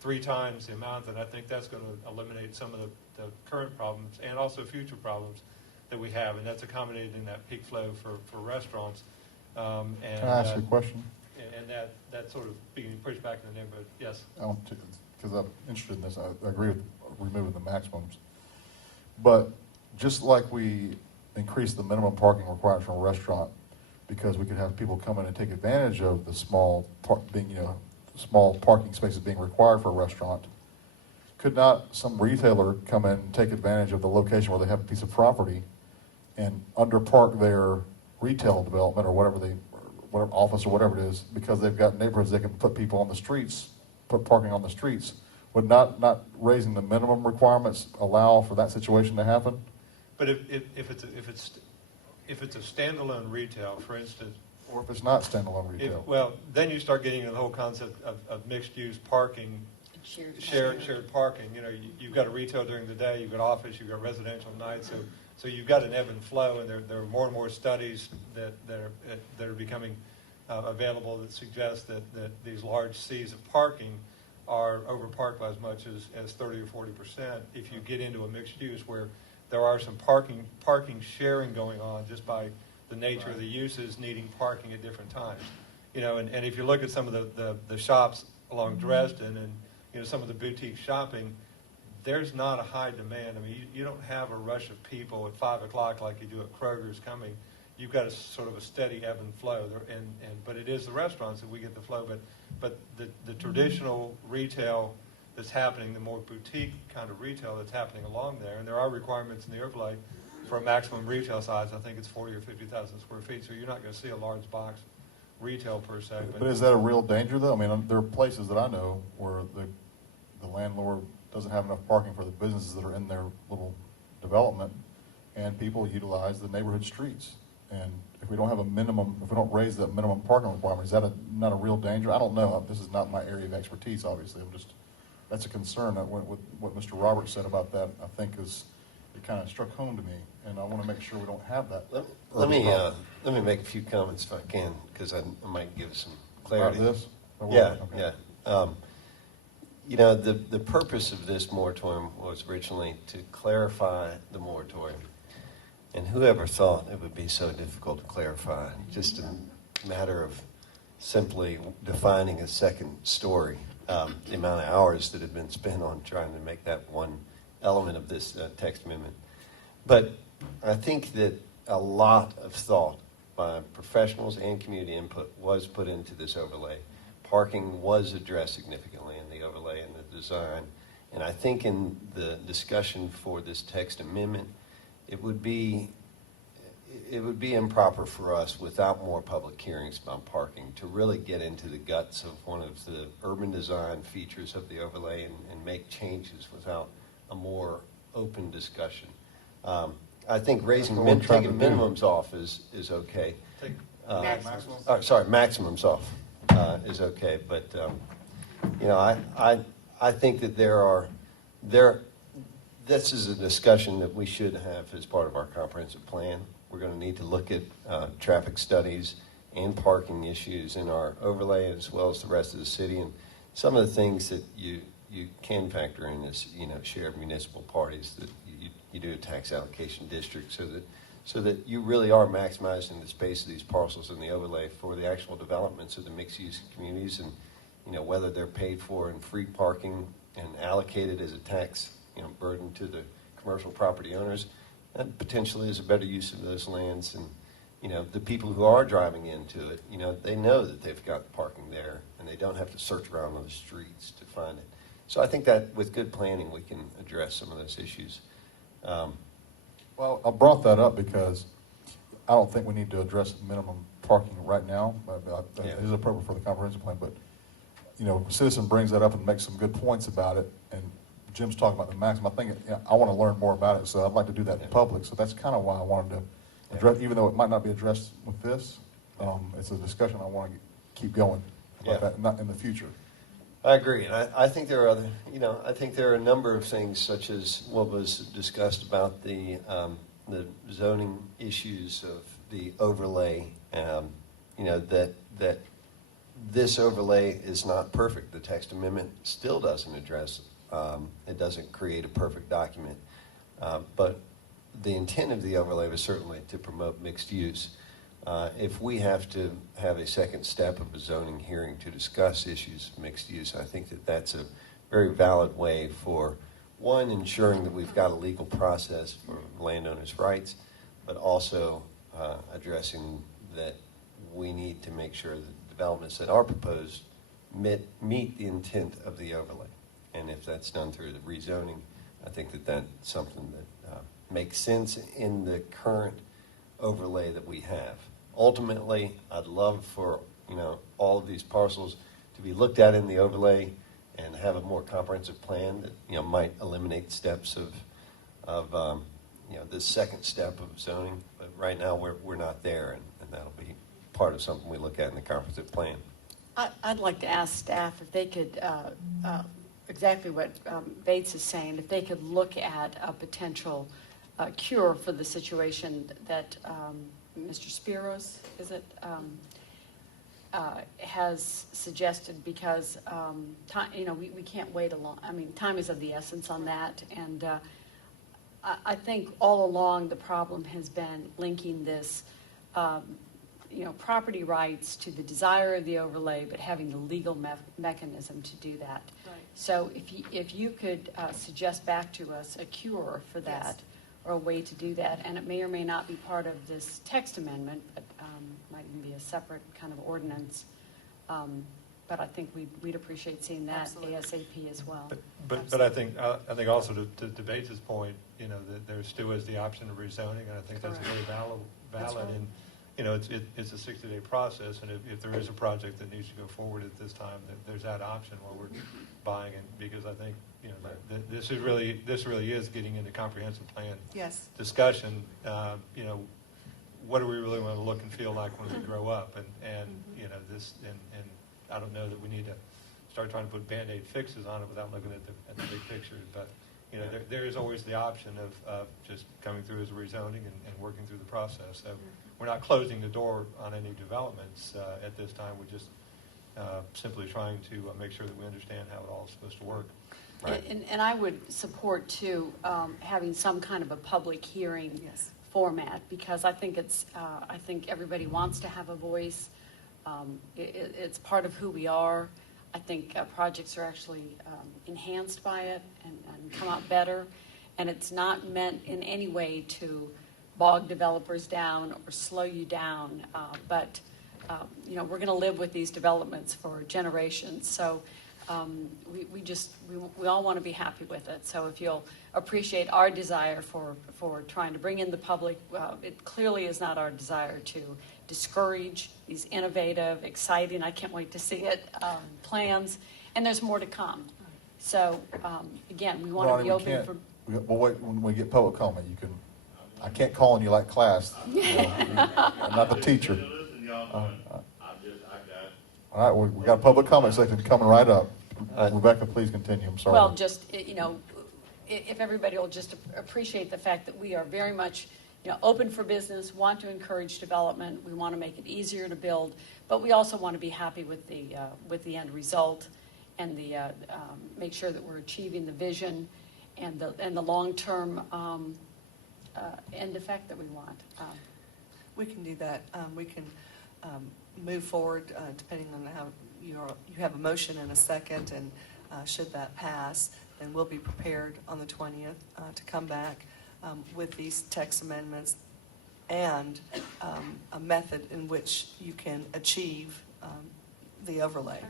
3 times the amount, that I think that's going to eliminate some of the current problems and also future problems that we have, and that's accommodated in that peak flow for restaurants. Can I ask you a question? And that sort of being pushed back in the neighborhood. Yes. Because I'm interested in this. I agree with removing the maximums. But just like we increased the minimum parking requirements for a restaurant, because we could have people come in and take advantage of the small parking spaces being required for a restaurant, could not some retailer come in and take advantage of the location where they have a piece of property and underpark their retail development or whatever office or whatever it is, because they've got neighborhoods they can put people on the streets, put parking on the streets? Would not raising the minimum requirements allow for that situation to happen? But if it's a standalone retail, for instance, or if it's not standalone retail, well, then you start getting into the whole concept of mixed-use parking, shared parking. You know, you've got a retail during the day, you've got office, you've got residential at night, so you've got an ebb and flow, and there are more and more studies that are becoming available that suggest that these large seas of parking are overparked by as much as 30 or 40% if you get into a mixed use where there are some parking sharing going on just by the nature of the uses needing parking at different times. You know, and if you look at some of the shops along Dresden and, you know, some of the boutique shopping, there's not a high demand. I mean, you don't have a rush of people at 5 o'clock like you do at Kroger's coming. You've got a sort of a steady ebb and flow, but it is the restaurants that we get the flow. But the traditional retail that's happening, the more boutique kind of retail that's happening along there, and there are requirements in the overlay for a maximum retail size. I think it's 40 or 50,000 square feet, so you're not going to see a large box retail per se. But is that a real danger, though? I mean, there are places that I know where the landlord doesn't have enough parking for the businesses that are in their little development, and people utilize the neighborhood streets. And if we don't have a minimum, if we don't raise that minimum parking requirement, is that not a real danger? I don't know. This is not my area of expertise, obviously. That's a concern. With what Mr. Roberts said about that, I think it kind of struck home to me, and I want to make sure we don't have that. Let me make a few comments if I can, because I might give some clarity. About this? Yeah, okay. yeah. You know, the purpose of this moratorium was originally to clarify the moratorium. And whoever thought it would be so difficult to clarify, just a matter of simply defining a second story, the amount of hours that have been spent on trying to make that one element of this text amendment. But I think that a lot of thought by professionals and community input was put into this overlay. Parking was addressed significantly in the overlay and the design. And I think in the discussion for this text amendment, it would be improper for us without more public hearings about parking to really get into the guts of one of the urban design features of the overlay and make changes without a more open discussion. I think taking minimums off is okay. Maximums off is okay. But you know, I think that this is a discussion that we should have as part of our comprehensive plan. We're going to need to look at traffic studies and parking issues in our overlay as well as the rest of the city. And some of the things that you can factor in is, you know, shared municipal parties, that you do a tax allocation district so that you really are maximizing the space of these parcels in the overlay for the actual developments of the mixed-use communities. And, whether they're paid for in free parking and allocated as a tax, burden to the commercial property owners, that potentially is a better use of those lands. And, the people who are driving into it, they know that they've got parking there and they don't have to search around on the streets to find it. So I think that with good planning, we can address some of those issues. Well, I brought that up because I don't think we need to address minimum parking right now. It is appropriate for the comprehensive plan, but, a citizen brings that up and makes some good points about it, and Jim's talking about the maximum. I think I want to learn more about it, so I'd like to do that in public. So that's kind of why I wanted to address, even though it might not be addressed with this, it's a discussion I want to keep going about that not in the future. I agree. And I think there are other, I think there are a number of things such as what was discussed about the zoning issues of the overlay, that this overlay is not perfect. The text amendment still doesn't address it doesn't create a perfect document. But the intent of the overlay was certainly to promote mixed use. If we have to have a second step of a zoning hearing to discuss issues of mixed use, I think that that's a very valid way for, one, ensuring that we've got a legal process for landowners' rights, but also addressing that we need to make sure that developments that are proposed meet the intent of the overlay. And if that's done through the rezoning, I think that that's something that makes sense in the current overlay that we have. Ultimately, I'd love for all of these parcels to be looked at in the overlay and have a more comprehensive plan that might eliminate steps of the second step of zoning. But right now we're not there, and that'll be part of something we look at in the comprehensive plan. I'd like to ask staff if they could, exactly what Bates is saying, if they could look at a potential cure for the situation that Mr. Spiros, is it, has suggested, because time, we can't wait a long. I mean, time is of the essence on that, and I think all along the problem has been linking this, property rights to the desire of the overlay, but having the legal mechanism to do that. Right. So if you could suggest back to us a cure for that. Yes. Or a way to do that, and it may or may not be part of this text amendment, but might even be a separate kind of ordinance. But I think we'd appreciate seeing that Absolutely. ASAP as well. But I think also to Bates' point, that there still is the option of rezoning, and I think that's Correct. very valid. That's right. And it's a 60-day process, and if there is a project that needs to go forward at this time, there's that option while we're buying it, because I think this really is getting into comprehensive plan Yes. discussion. What do we really want to look and feel like when we grow up, and this and I don't know that we need to start trying to put Band-Aid fixes on it without looking at the big picture, but there is always the option of just coming through as a rezoning and working through the process. So we're not closing the door on any developments at this time. We're just simply trying to make sure that we understand how it all is supposed to work. Right. And I would support too having some kind of a public hearing Yes. format, because I think I think everybody wants to have a voice. It's part of who we are. I think projects are actually enhanced by it and come out better. And it's not meant in any way to bog developers down or slow you down. But we're going to live with these developments for generations. So we all want to be happy with it. So if you'll appreciate our desire for trying to bring in the public, it clearly is not our desire to discourage these innovative, exciting, I can't wait to see it, plans, and there's more to come. So again, we want to be open for. Well, wait, when we get public comment, you can. I can't call on you like class. I'm not the teacher. All right, we got a public comment section coming right up. Rebecca, please continue. I'm sorry. Well, just, if everybody will just appreciate the fact that we are very much, open for business, want to encourage development. We want to make it easier to build, but we also want to be happy with the end result, and make sure that we're achieving the vision and the long-term end effect that we want. We can do that. We can move forward depending on how you have a motion and a second, and should that pass, then we'll be prepared on the 20th to come back with these text amendments and a method in which you can achieve the overlay.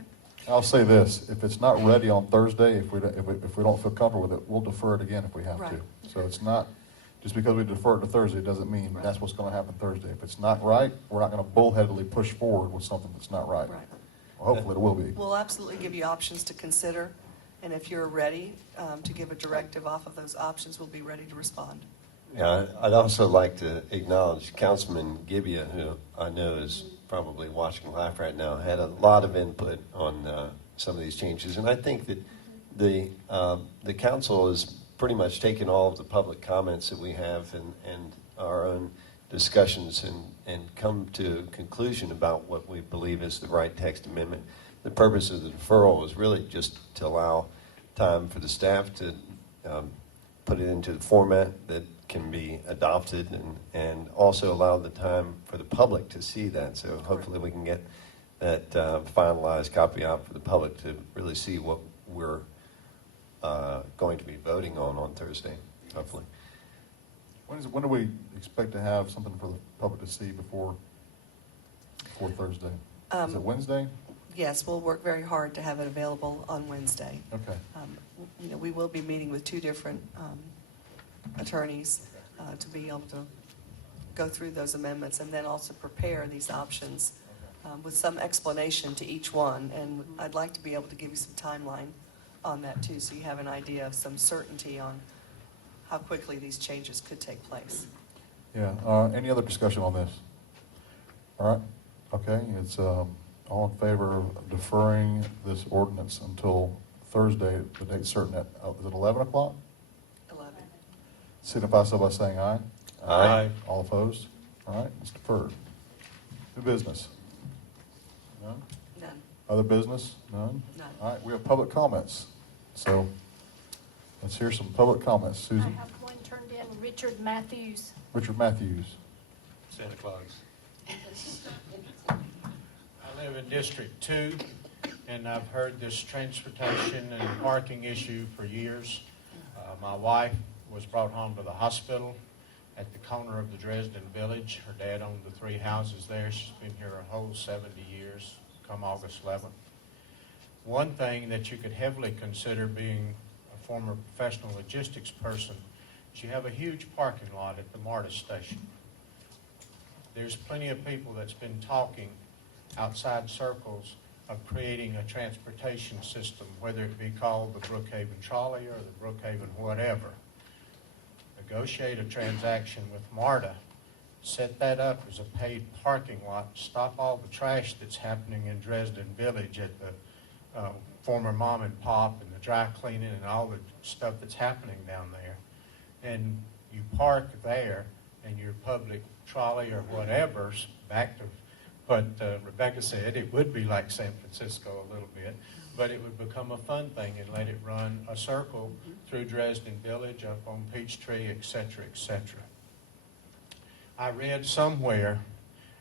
I'll say this, if it's not ready on Thursday, if we don't feel comfortable with it, we'll defer it again if we have to. Right. So it's not, just because we defer it to Thursday, doesn't mean that's what's gonna happen Thursday. If it's not right, we're not gonna bullheadedly push forward with something that's not right. Right. Well, hopefully it will be. We'll absolutely give you options to consider, and if you're ready to give a directive off of those options, we'll be ready to respond. Yeah, I'd also like to acknowledge Councilman Gibbia, who I know is probably watching live right now, had a lot of input on some of these changes. And I think that the council has pretty much taken all of the public comments that we have and our own discussions and come to a conclusion about what we believe is the right text amendment. The purpose of the deferral was really just to allow time for the staff to put it into the format that can be adopted and also allow the time for the public to see that. So hopefully we can get that finalized copy out for the public to really see what we're going to be voting on Thursday, hopefully. When do we expect to have something for the public to see before Thursday? Is it Wednesday? Yes, we'll work very hard to have it available on Wednesday. Okay. We will be meeting with two different attorneys to be able to go through those amendments and then also prepare these options with some explanation to each one. And I'd like to be able to give you some timeline on that too, so you have an idea of some certainty on how quickly these changes could take place. Yeah. Any other discussion on this? All right. Okay. It's all in favor of deferring this ordinance until Thursday, the date certain at, is it 11 o'clock? 11. Signify so by saying aye. Aye. All opposed? All right, it's deferred. New business? None? None. Other business? None? None. All right, we have public comments. So let's hear some public comments. I Susan? have one turned in, Richard Matthews. Richard Matthews. Santa Claus. I live in District 2, and I've heard this transportation and parking issue for years. My wife was brought home to the hospital at the corner of the Dresden Village. Her dad owned the 3 houses there. She's been here a whole 70 years, come August 11th. One thing that you could heavily consider, being a former professional logistics person, is you have a huge parking lot at the MARTA station. There's plenty of people that's been talking outside circles of creating a transportation system, whether it be called the Brookhaven trolley or the Brookhaven whatever. Negotiate a transaction with MARTA, set that up as a paid parking lot, stop all the trash that's happening in Dresden Village at the former mom and pop and the dry cleaning and all the stuff that's happening down there. And you park there and your public trolley or whatever's back to what Rebecca said, it would be like San Francisco a little bit, but it would become a fun thing and let it run a circle through Dresden Village, up on Peachtree, et cetera, et cetera. I read somewhere,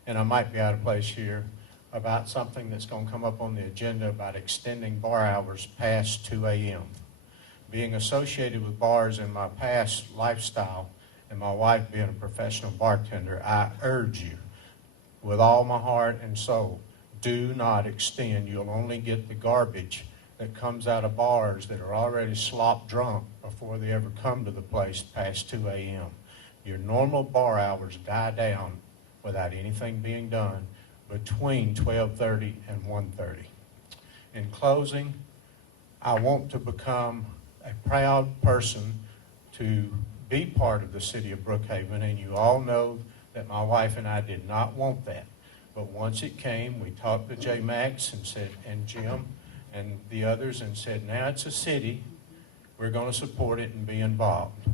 and I might be out of place here, about something that's going to come up on the agenda about extending bar hours past 2 a.m. Being associated with bars in my past lifestyle, and my wife being a professional bartender, I urge you, with all my heart and soul, do not extend. You'll only get the garbage that comes out of bars that are already slop drunk before they ever come to the place past 2 a.m. Your normal bar hours die down without anything being done between 12:30 and 1:30. In closing, I want to become a proud person to be part of the city of Brookhaven, and you all know that my wife and I did not want that. But once it came, we talked to J. Max and said, and Jim and the others, and said, now it's a city, we're going to support it and be involved.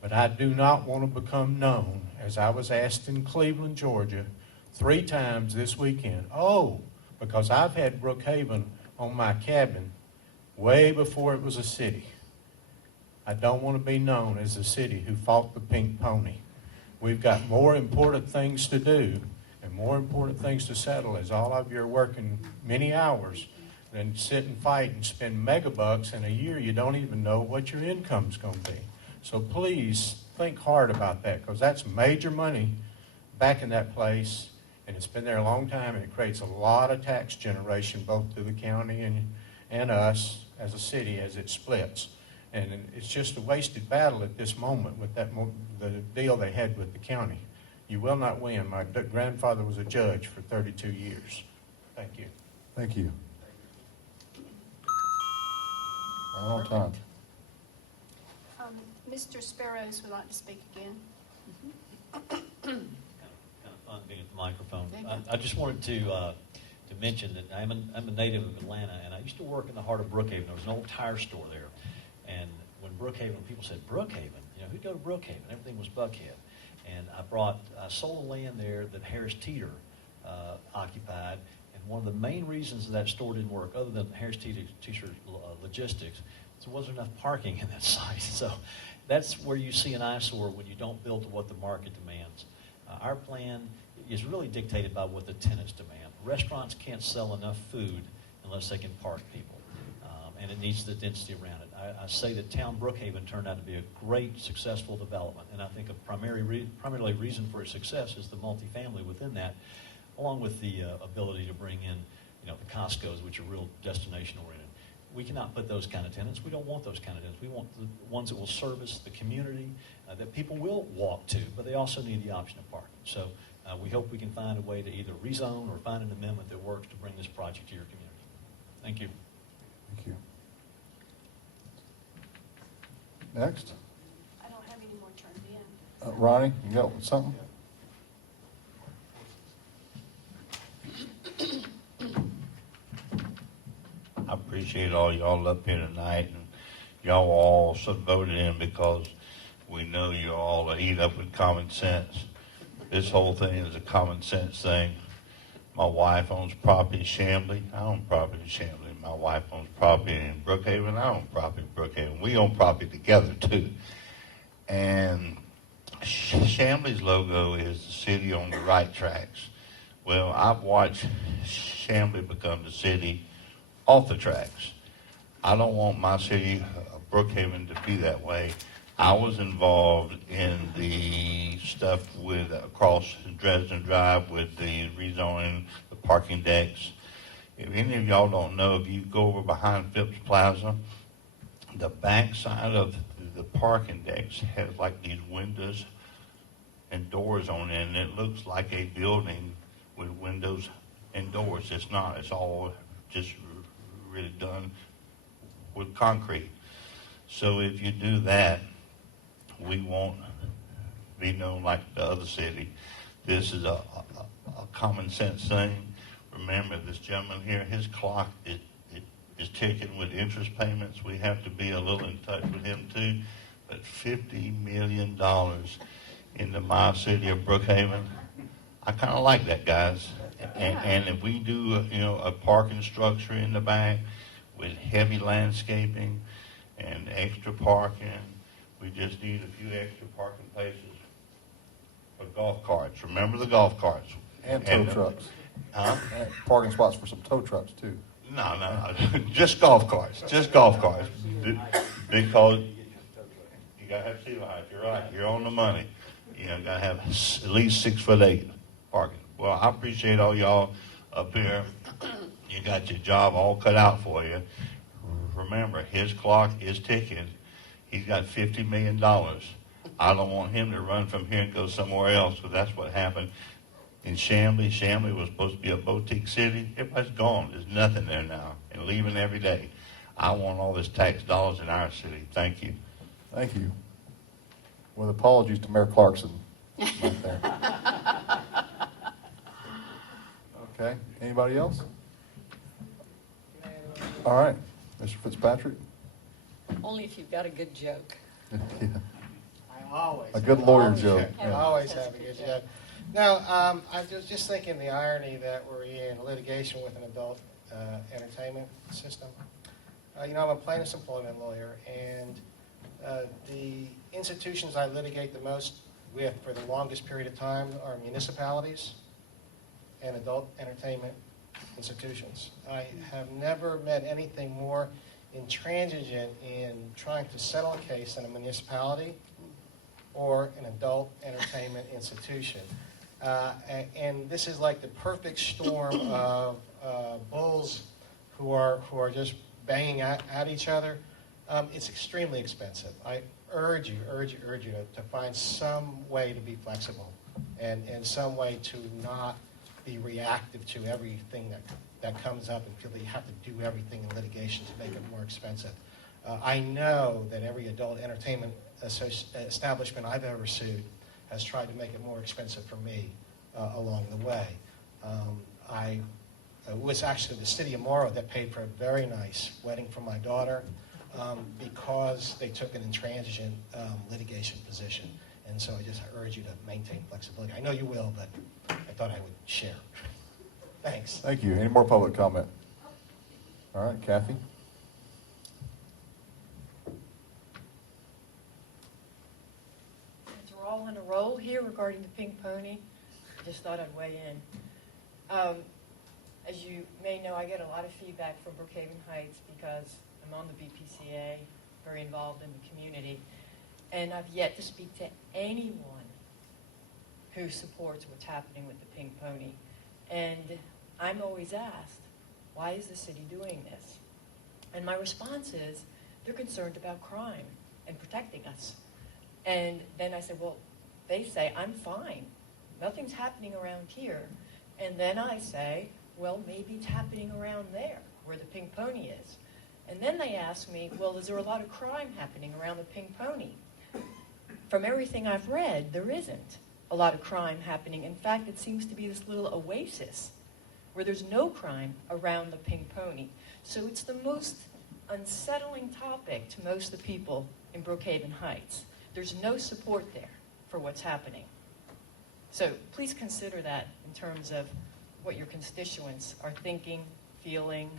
But I do not want to become known, as I was asked in Cleveland, Georgia, 3 times this weekend. Oh, because I've had Brookhaven on my cabin way before it was a city. I don't want to be known as the city who fought the pink pony. We've got more important things to do and more important things to settle as all of you are working many hours than sit and fight and spend megabucks in a year you don't even know what your income's going to be. So please think hard about that, because that's major money back in that place, and it's been there a long time, and it creates a lot of tax generation both to the county and us as a city as it splits. And it's just a wasted battle at this moment with that the deal they had with the county. You will not win. My grandfather was a judge for 32 years. Thank you. Thank you. Right on time. Mr. Sparrows would like to speak again. Kind of fun being at the microphone. I just wanted to mention that I'm a native of Atlanta, and I used to work in the heart of Brookhaven. There was an old tire store there. And when Brookhaven, people said, Brookhaven, who'd go to Brookhaven? Everything was Buckhead. And I sold a land there that Harris Teeter occupied. And one of the main reasons that store didn't work, other than Harris Teeter logistics, is there wasn't enough parking in that site. So that's where you see an eyesore when you don't build to what the market demands. Our plan is really dictated by what the tenants demand. Restaurants can't sell enough food unless they can park people. And it needs the density around it. I say that Town Brookhaven turned out to be a great, successful development, and I think a primarily reason for its success is the multifamily within that, along with the ability to bring in, the Costco's, which are real destination-oriented. We cannot put those kind of tenants. We don't want those kind of tenants. We want the ones that will service the community, that people will walk to, but they also need the option of parking. So we hope we can find a way to either rezone or find an amendment that works to bring this project to your community. Thank you. Thank you. Next. I don't have any more turned in. Ronnie, you got something? I appreciate all y'all up here tonight, and y'all all voted in because we know you all eat up with common sense. This whole thing is a common sense thing. My wife owns property in Chamblee. I own property in Chamblee. My wife owns property in Brookhaven. I own property in Brookhaven. We own property together, too. And Chamblee's logo is the city on the right tracks. Well, I've watched Chamblee become the city off the tracks. I don't want my city, Brookhaven, to be that way. I was involved in the stuff with across Dresden Drive with the rezoning, the parking decks. If any of y'all don't know, if you go over behind Phipps Plaza, the back side of the parking decks has like these windows and doors on it, and it looks like a building with windows and doors. It's not. It's all just really done with concrete. So if you do that, we won't be known like the other city. This is a common sense thing. Remember, this gentleman here, his clock is ticking with interest payments. We have to be a little in touch with him too. But $50 million into my city of Brookhaven, I kind of like that, guys. And if we do, a parking structure in the back with heavy landscaping and extra parking, we just need a few extra parking places for golf carts. Remember the golf carts? And tow trucks. Huh? And parking spots for some tow trucks, too. No, just golf carts. Just golf carts. Because you got to have sea life. You're right. You're on the money. You got to have at least 6'8" parking. Well, I appreciate all y'all up here. You got your job all cut out for you. Remember, his clock is ticking. He's got $50 million. I don't want him to run from here and go somewhere else, because that's what happened in Chamblee. Chamblee was supposed to be a boutique city. Everybody's gone. There's nothing there now, and leaving every day. I want all this tax dollars in our city. Thank you. Thank you. With apologies to Mayor Clarkson. Right there. Okay. Anybody else? All right. Mr. Fitzpatrick? Only if you've got a good joke. Yeah. I always A good lawyer joke. I always have a good joke. No, I was just thinking the irony that we're in litigation with an adult entertainment system. I'm a plaintiff's employment lawyer, and the institutions I litigate the most with for the longest period of time are municipalities and adult entertainment institutions. I have never met anything more intransigent in trying to settle a case in a municipality or an adult entertainment institution. And this is like the perfect storm of bulls who are just banging at each other. It's extremely expensive. I urge you to find some way to be flexible and some way to not be reactive to everything that comes up and feel that you have to do everything in litigation to make it more expensive. I know that every adult entertainment establishment I've ever sued has tried to make it more expensive for me along the way. It was actually the city of Morrow that paid for a very nice wedding for my daughter because they took an intransigent litigation position. And so I just urge you to maintain flexibility. I know you will, but I thought I would share. Thanks. Thank you. Any more public comment? All right, Kathy? Since we're all on a roll here regarding the Pink Pony, I just thought I'd weigh in. As you may know, I get a lot of feedback from Brookhaven Heights because I'm on the BPCA, very involved in the community, and I've yet to speak to anyone who supports what's happening with the Pink Pony. And I'm always asked, why is the city doing this? And my response is, they're concerned about crime and protecting us. And then I said, well, they say, I'm fine. Nothing's happening around here. And then I say, well, maybe it's happening around there, where the Pink Pony is. And then they ask me, well, is there a lot of crime happening around the Pink Pony? From everything I've read, there isn't a lot of crime happening. In fact, it seems to be this little oasis where there's no crime around the Pink Pony. So it's the most unsettling topic to most of the people in Brookhaven Heights. There's no support there for what's happening. So please consider that in terms of what your constituents are thinking, feeling.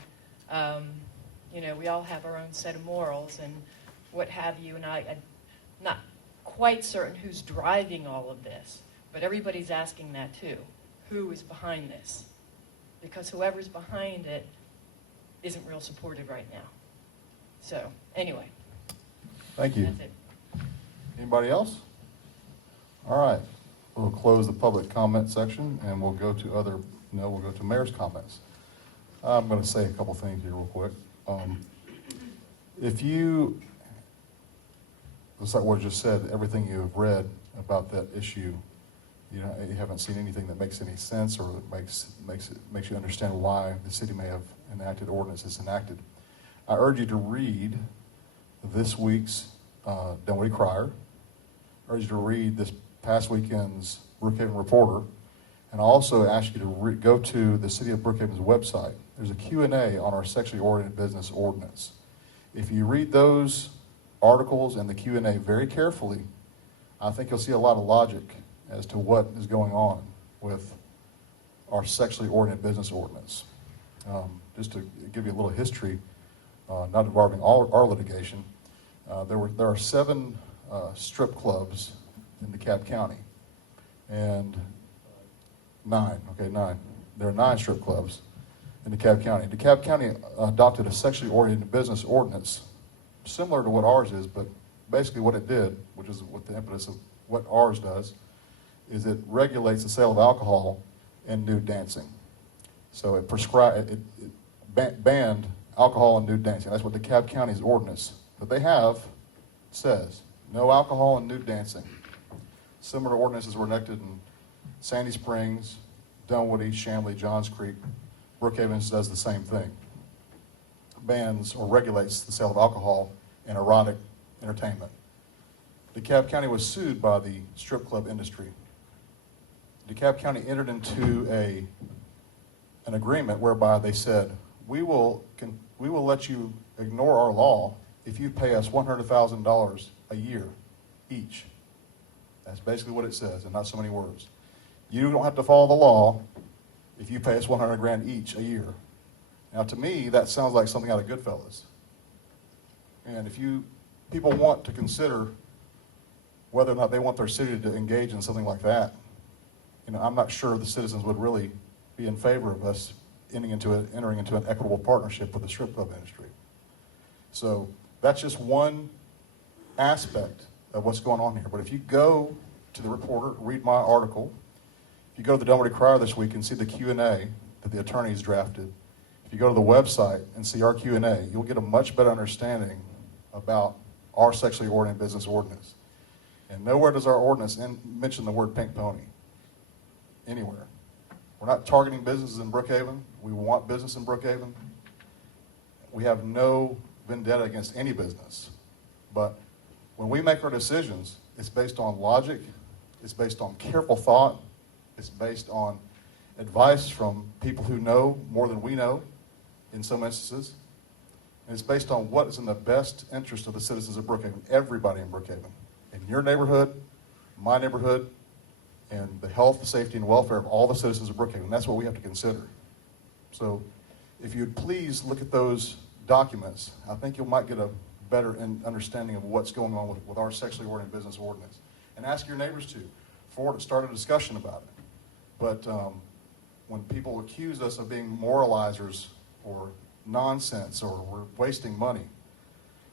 We all have our own set of morals and what have you, and I'm not quite certain who's driving all of this, but everybody's asking that too. Who is behind this? Because whoever's behind it isn't real supportive right now. So, anyway. Thank you. That's it. Anybody else? All right. We'll close the public comment section and we'll go to mayor's comments. I'm going to say a couple things here real quick. It's like what I just said, everything you have read about that issue, you haven't seen anything that makes any sense or that makes you understand why the city may have enacted ordinances enacted. I urge you to read this week's Dunwoody Crier. I urge you to read this past weekend's Brookhaven Reporter, and I also ask you to go to the City of Brookhaven's website. There's a Q&A on our sexually oriented business ordinance. If you read those articles and the Q&A very carefully, I think you'll see a lot of logic as to what is going on with our sexually oriented business ordinance. Just to give you a little history, not involving our litigation, there are 7 strip clubs in DeKalb County, and 9. There are 9 strip clubs in DeKalb County. DeKalb County adopted a sexually oriented business ordinance similar to what ours is, but basically what it did, which is what the impetus of what ours does, is it regulates the sale of alcohol and nude dancing. So it banned alcohol and nude dancing. That's what DeKalb County's ordinance that they have says. No alcohol and nude dancing. Similar ordinances were enacted in Sandy Springs, Dunwoody, Chamblee, Johns Creek. Brookhaven does the same thing. Bans or regulates the sale of alcohol and erotic entertainment. DeKalb County was sued by the strip club industry. DeKalb County entered into an agreement whereby they said, we will let you ignore our law if you pay us $100,000 a year each. That's basically what it says, and not so many words. You don't have to follow the law if you pay us $100,000 each a year. Now, to me, that sounds like something out of Goodfellas. And if people want to consider whether or not they want their city to engage in something like that, I'm not sure the citizens would really be in favor of us entering into an equitable partnership with the strip club industry. So that's just one aspect of what's going on here. But if you go to the Reporter, read my article, if you go to the Dunwoody Crier this week and see the Q&A that the attorneys drafted, if you go to the website and see our Q&A, you'll get a much better understanding about our sexually oriented business ordinance. And nowhere does our ordinance mention the word pink pony. Anywhere. We're not targeting businesses in Brookhaven. We want business in Brookhaven. We have no vendetta against any business. But when we make our decisions, it's based on logic, it's based on careful thought, it's based on advice from people who know more than we know in some instances. And it's based on what is in the best interest of the citizens of Brookhaven, everybody in Brookhaven. In your neighborhood, my neighborhood, and the health, safety, and welfare of all the citizens of Brookhaven. That's what we have to consider. So if you'd please look at those documents, I think you might get a better understanding of what's going on with our sexually oriented business ordinance. And ask your neighbors to start a discussion about it. But when people accuse us of being moralizers or nonsense or we're wasting money,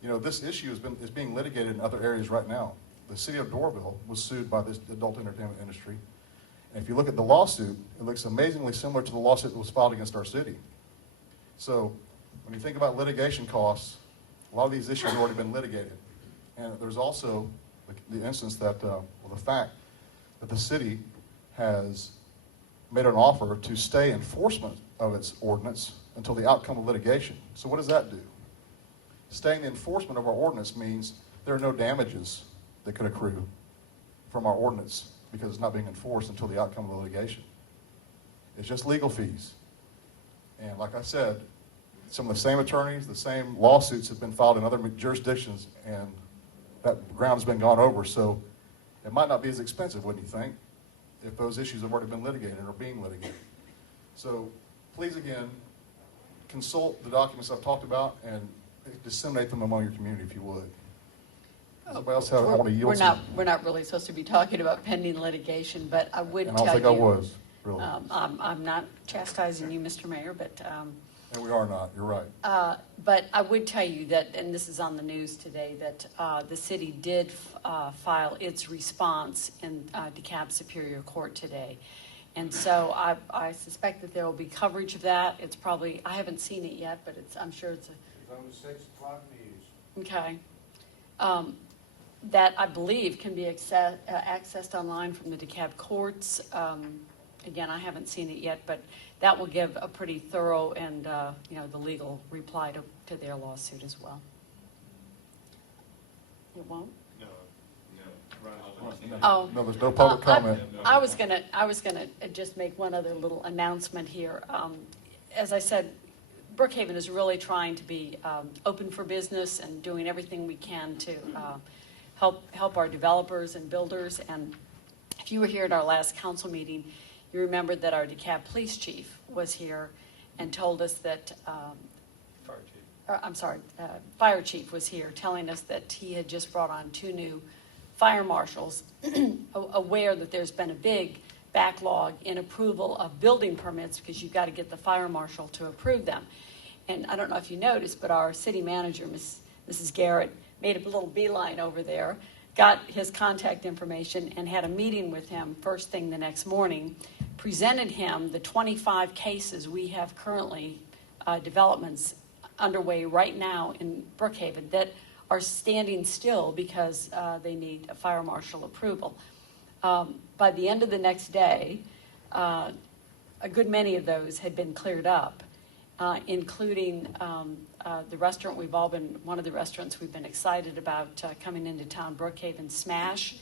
you know, this issue is being litigated in other areas right now. The city of Doraville was sued by this adult entertainment industry. And if you look at the lawsuit, it looks amazingly similar to the lawsuit that was filed against our city. So when you think about litigation costs, a lot of these issues have already been litigated. And there's also the instance that, the fact that the city has made an offer to stay enforcement of its ordinance until the outcome of litigation. So what does that do? Staying the enforcement of our ordinance means there are no damages that could accrue from our ordinance because it's not being enforced until the outcome of the litigation. It's just legal fees. And like I said, some of the same attorneys, the same lawsuits have been filed in other jurisdictions, and that ground's been gone over. So it might not be as expensive, wouldn't you think, if those issues have already been litigated or are being litigated. So please, again, consult the documents I've talked about and disseminate them among your community if you would. Somebody else have, I want to yield some. We're not really supposed to be talking about pending litigation, but I would And tell I you. don't think I was, really. I'm not chastising you, Mr. Mayor, but. And we are not, you're right. But I would tell you that, and this is on the news today, that the city did file its response in DeKalb Superior Court today. And so I suspect that there will be coverage of that. It's probably, I haven't seen it yet, but I'm sure it's on the 6 o'clock news. okay. That I believe can be accessed online from the DeKalb courts. Again, I haven't seen it yet, but that will give a pretty thorough and the legal reply to their lawsuit as well. It won't? Oh, No, there's no public comment. I was gonna just make one other little announcement here. As I said, Brookhaven is really trying to be open for business and doing everything we can to help our developers and builders. And if you were here at our last council meeting, you remember that our DeKalb police chief was here and told us that, fire chief was here telling us that he had just brought on 2 new fire marshals, aware that there's been a big backlog in approval of building permits because you've got to get the fire marshal to approve them. And I don't know if you noticed, but our city manager, Mrs. Garrett, made a little beeline over there, got his contact information, and had a meeting with him first thing the next morning, presented him the 25 cases we have currently, developments underway right now in Brookhaven that are standing still because they need a fire marshal approval. By the end of the next day, a good many of those had been cleared up, including the restaurant one of the restaurants we've been excited about coming into town, Brookhaven Smash.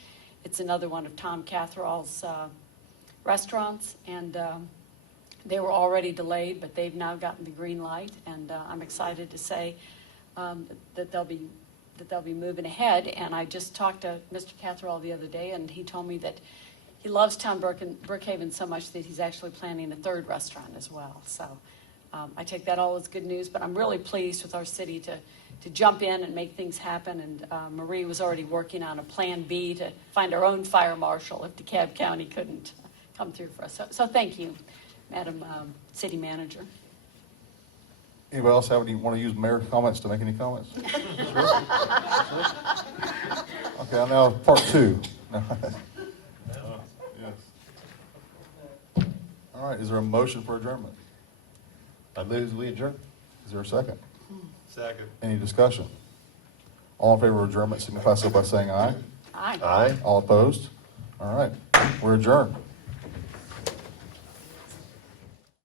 It's another one of Tom Catherall's restaurants, and they were already delayed, but they've now gotten the green light, and I'm excited to say that they'll be moving ahead. And I just talked to Mr. Catherall the other day, and he told me that he loves town Brookhaven so much that he's actually planning a 3rd restaurant as well. So I take that all as good news, but I'm really pleased with our city to jump in and make things happen. And Marie was already working on a plan B to find our own fire marshal if DeKalb County couldn't come through for us. So thank you Madam City Manager. Anybody else want to use mayor comments to make any comments? Okay, now part two. Yes. All right, is there a motion for adjournment? I move we adjourn. Is there a second? Second. Any discussion? All in favor of adjournment signify so by saying aye. Aye. Aye. All opposed? All right, we're adjourned.